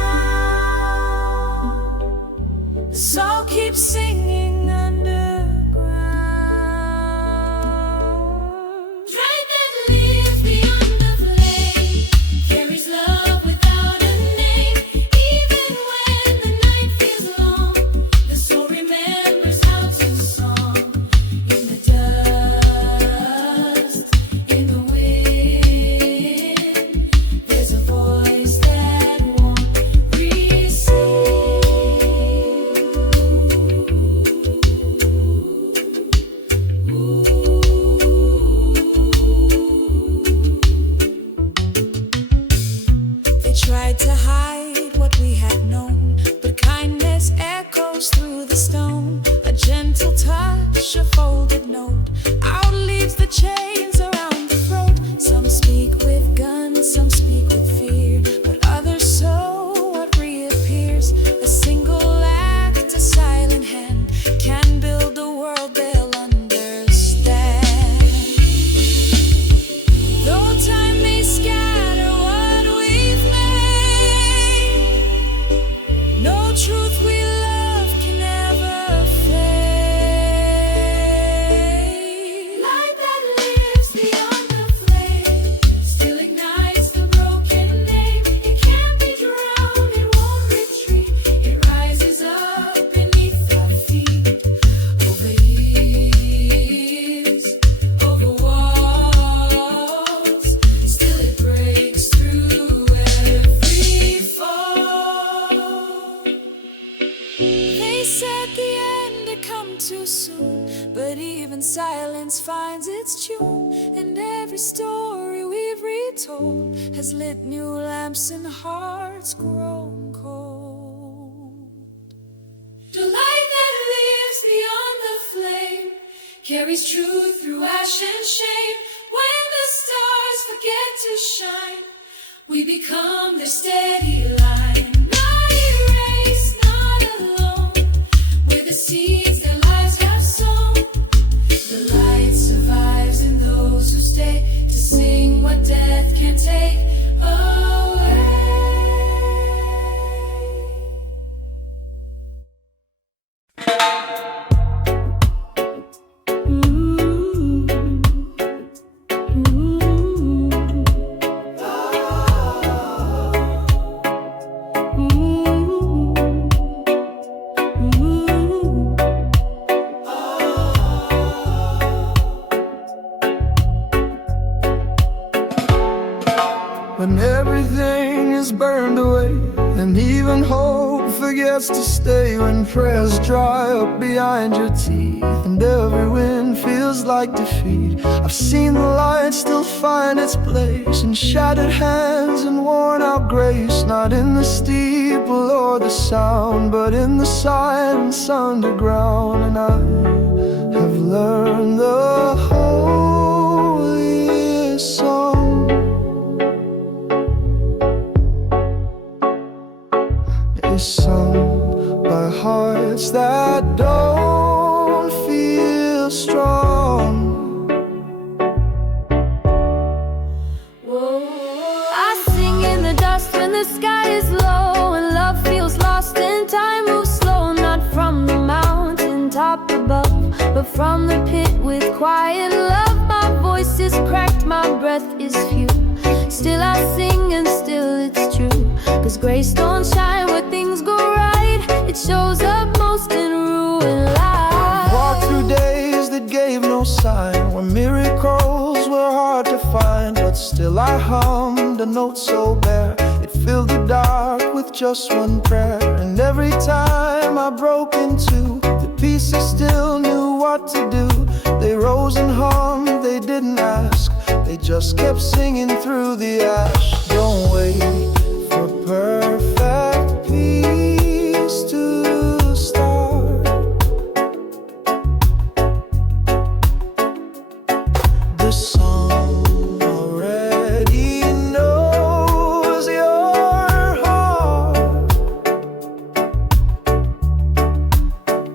The soul keeps singing underground. Strength that lives beyond the flame, carries love without a name. Even when the night feels long, the soul remembers how to song in the dark. a folded note. Out leaves the chains around the throat. Some speak with guns, some speak with fear, but others sow what reappears. A single act, a silent hand, can build a world they'll understand. Though time may scatter what we've made, no truth we love can ever fade. Light that lives beyond the flame still ignites the broken name. It can't be drowned, it won't retreat. It rises up beneath our feet, over years, over walls. Still it breaks through every fall. They said the end had come too soon, but even silence finds its tune. And every story we've retold has lit new lamps and hearts grown cold. The light that lives beyond the flame carries truth through ash and shame. When the stars forget to shine, we become their steady line. Not erased, not alone. We're the seeds their lives have sown. The light survives in those who stay to sing what death can take away. When everything is burned away and even hope forgets to stay, when prayers dry up behind your teeth and every wind feels like defeat, I've seen the light still find its place in shattered hands and worn out grace. Not in the steeple or the sound, but in the silence underground. And I have learned the holiest song is sung by hearts that don't feel strong. I sing in the dust when the sky is low and love feels lost and time moves slow. Not from the mountain top above, but from the pit with quiet love. My voice is cracked, my breath is few. Still I sing and still it's true, 'cause grace don't shine where things go right. It shows up most in ruin life. Walked through days that gave no sign, where miracles were hard to find, but still I hummed a note so bare it filled the dark with just one prayer. And every time I broke into, the pieces still knew what to do. They rose and hummed, they didn't ask, they just kept singing through the ash. Don't wait for perfect peace to start. The song already knows your heart.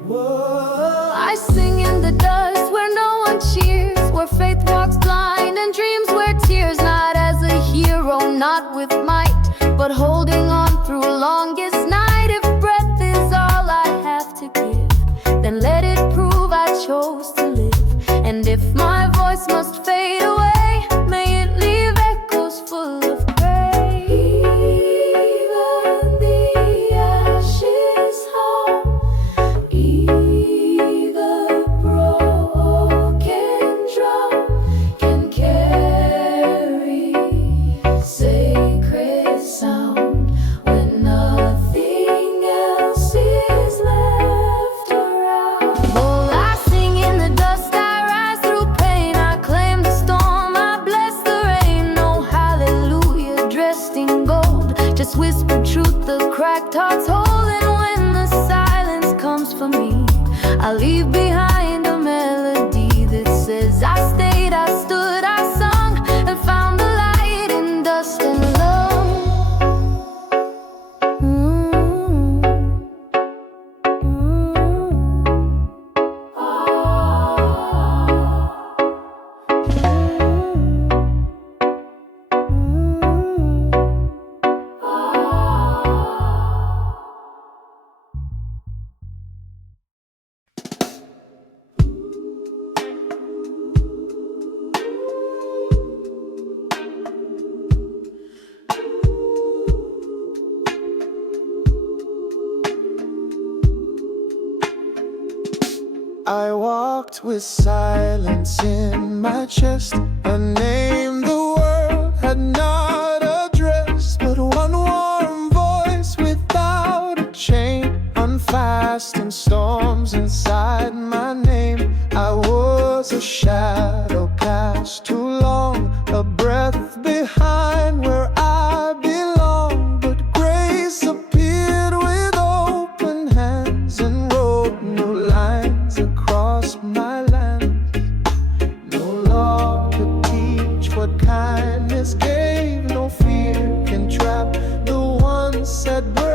Whoa. I sing in the dust where no one cheers, where faith walks blind and dreams wear tears. Not as a hero, not with might, but holding on through longest night. If breath is all I have to give, then let it prove I chose to live. And if my voice must fade away, may it leave echoes full of praise. Even the ashes home, either broken drum can carry sacred sound when nothing else is left around. Oh, I sing in the dust, I rise through pain, I claim the storm, I bless the rain. No hallelujah dressed in gold, just whisper truth the cracked hearts hold. And when the silence comes for me, I leave behind a melody stopped with silence in my chest. A name the world had not addressed, but one warm voice without a chain, unfastened storms inside my name. I was a shadow cast too long, a breath behind where I belong. But grace appeared with open hands and wrote new lines across my land. No law could teach what kindness gave, no fear can trap the one set brave.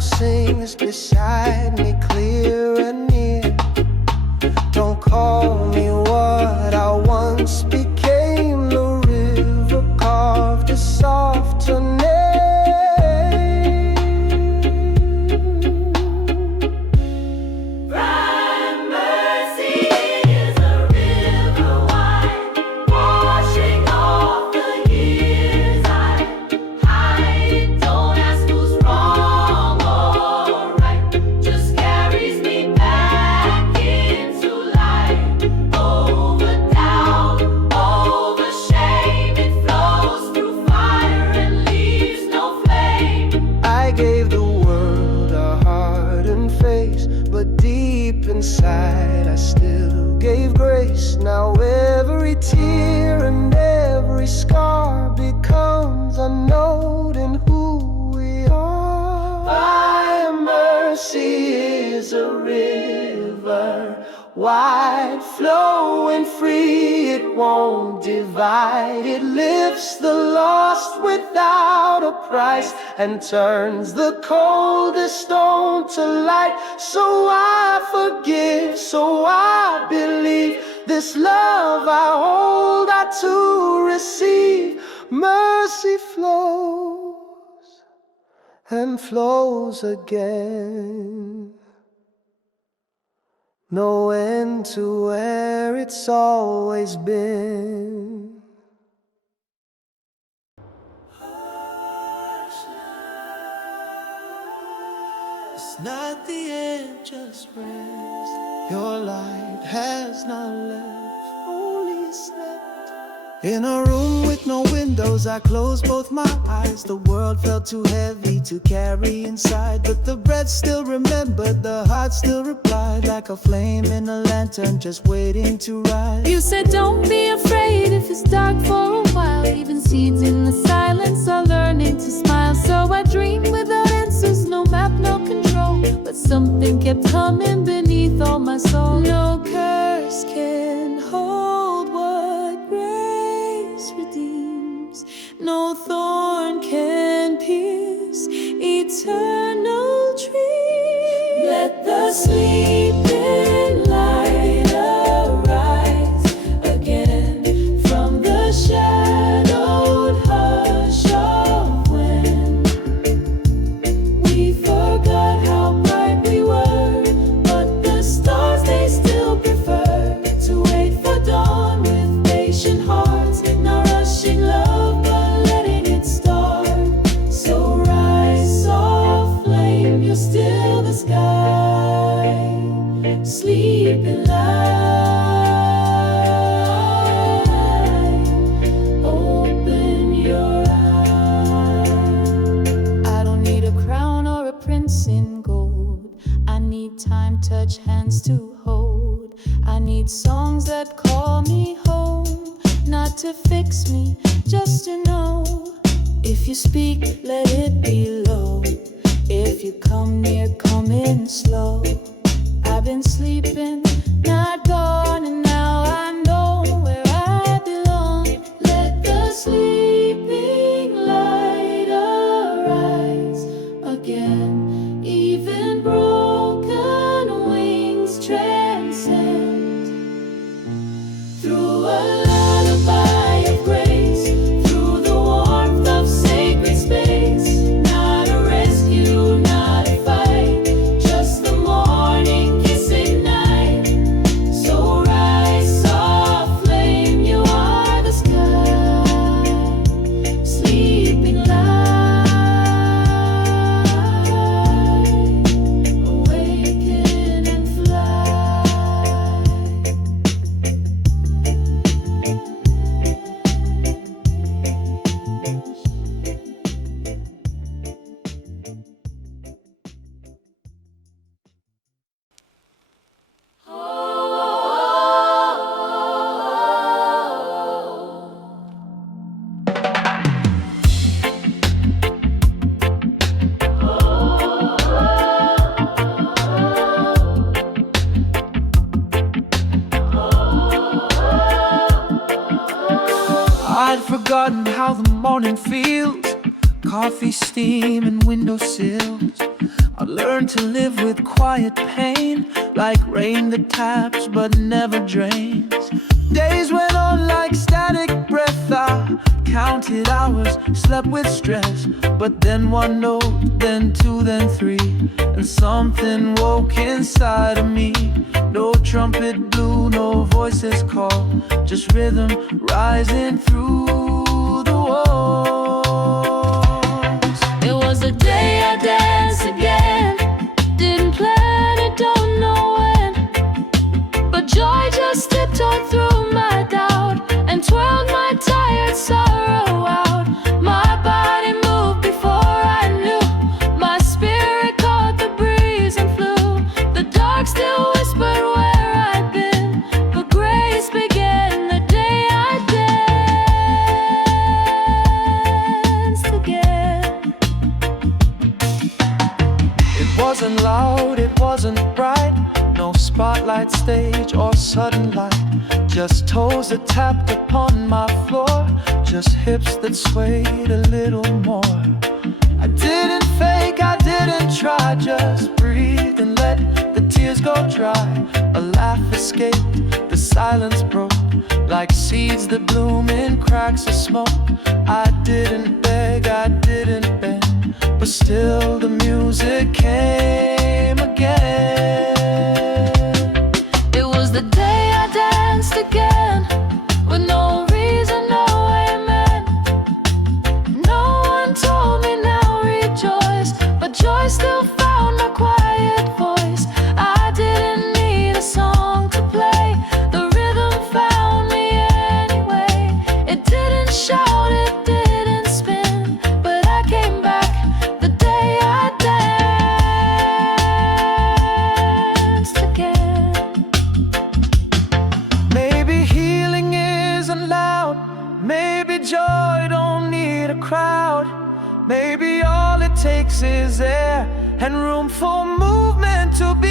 Sings beside me clear and near. Don't call me what I once became. The river carved a softer name. Bright mercy is a river wide, washing off the years I hide. Don't ask who's wrong or right, just carries me back into light. Over doubt, over shame, it flows through fire and leaves no flame. I gave the world a heart and face, but deep inside I still gave grace. Now every tear and every scar becomes a note in who we are. Thy mercy is a river, wide, flowing free. It won't divide. It lifts the lost without a price and turns the coldest stone to light. So I forgive, so I believe. This love I hold, I too receive. Mercy flows and flows again. No end to where it's always been. It's not the end, just rest. Your light has not left, only slept. In a room with no windows, I closed both my eyes. The world felt too heavy to carry inside, but the breath still remembered, the heart still replied, like a flame in a lantern just waiting to rise. You said don't be afraid if it's dark for a while. Even seeds in the silence are learning to smile. So I dreamed without answers, no map, no control, but something kept coming beneath all my soul. No curse can hold what grace redeems. No thorn can pierce eternal dreams. Let the sleeping light arise again from the shadowed hush of when we forgot how bright we were, but the stars they still prefer to wait for dawn with patient hearts. Now rushing love, but letting it start. So rise, soft flame, you're still the sky. diamonds in gold. I need time, touch, hands to hold. I need songs that call me home, not to fix me, just to know. If you speak, let it be low. If you come near, come in slow. I've been sleeping, not gone, and now I know where I belong. Let the sleeping light arise again. Even broken wings transcend through a lullaby of grace, through the warmth of sacred space. Not a rescue, not a fight, just the morning kissing night. So rise, soft flame, you are the sky, sleeping light, awaken and fly. I'd forgotten how the morning feels. Coffee, steam, and windowsills. I learned to live with quiet pain, like rain that taps but never drains. Days went on like static breath. I counted hours, slept with stress. But then one note, then two, then three, and something woke inside of me. No trumpet blew, no voices called, just rhythm rising through the walls. It was the day I danced again. Didn't plan it, don't know when, but joy just tipped on through my doubt and twirled my tired sorrow out. My body moved before I knew. My spirit caught the breeze and flew. The dark still whispered where I'd been, but grace began the day I danced again. It wasn't loud, it wasn't bright, no spotlight stage or sudden light. Just toes that tapped upon my floor, just hips that swayed a little more. I didn't fake, I didn't try, just breathe and let the tears go dry. A laugh escaped, the silence broke, like seeds that bloom in cracks of smoke. I didn't beg, I didn't bend, but still the music came again. It was the day I danced again, with no reason, no amen. No one told me now rejoice, but joy still found my quiet voice. I didn't need a song to play, the rhythm found me anyway. It didn't shout, it didn't spin, but I came back the day I danced again. Maybe healing isn't loud, maybe joy don't need a crowd. Maybe all it takes is air and room for movement to be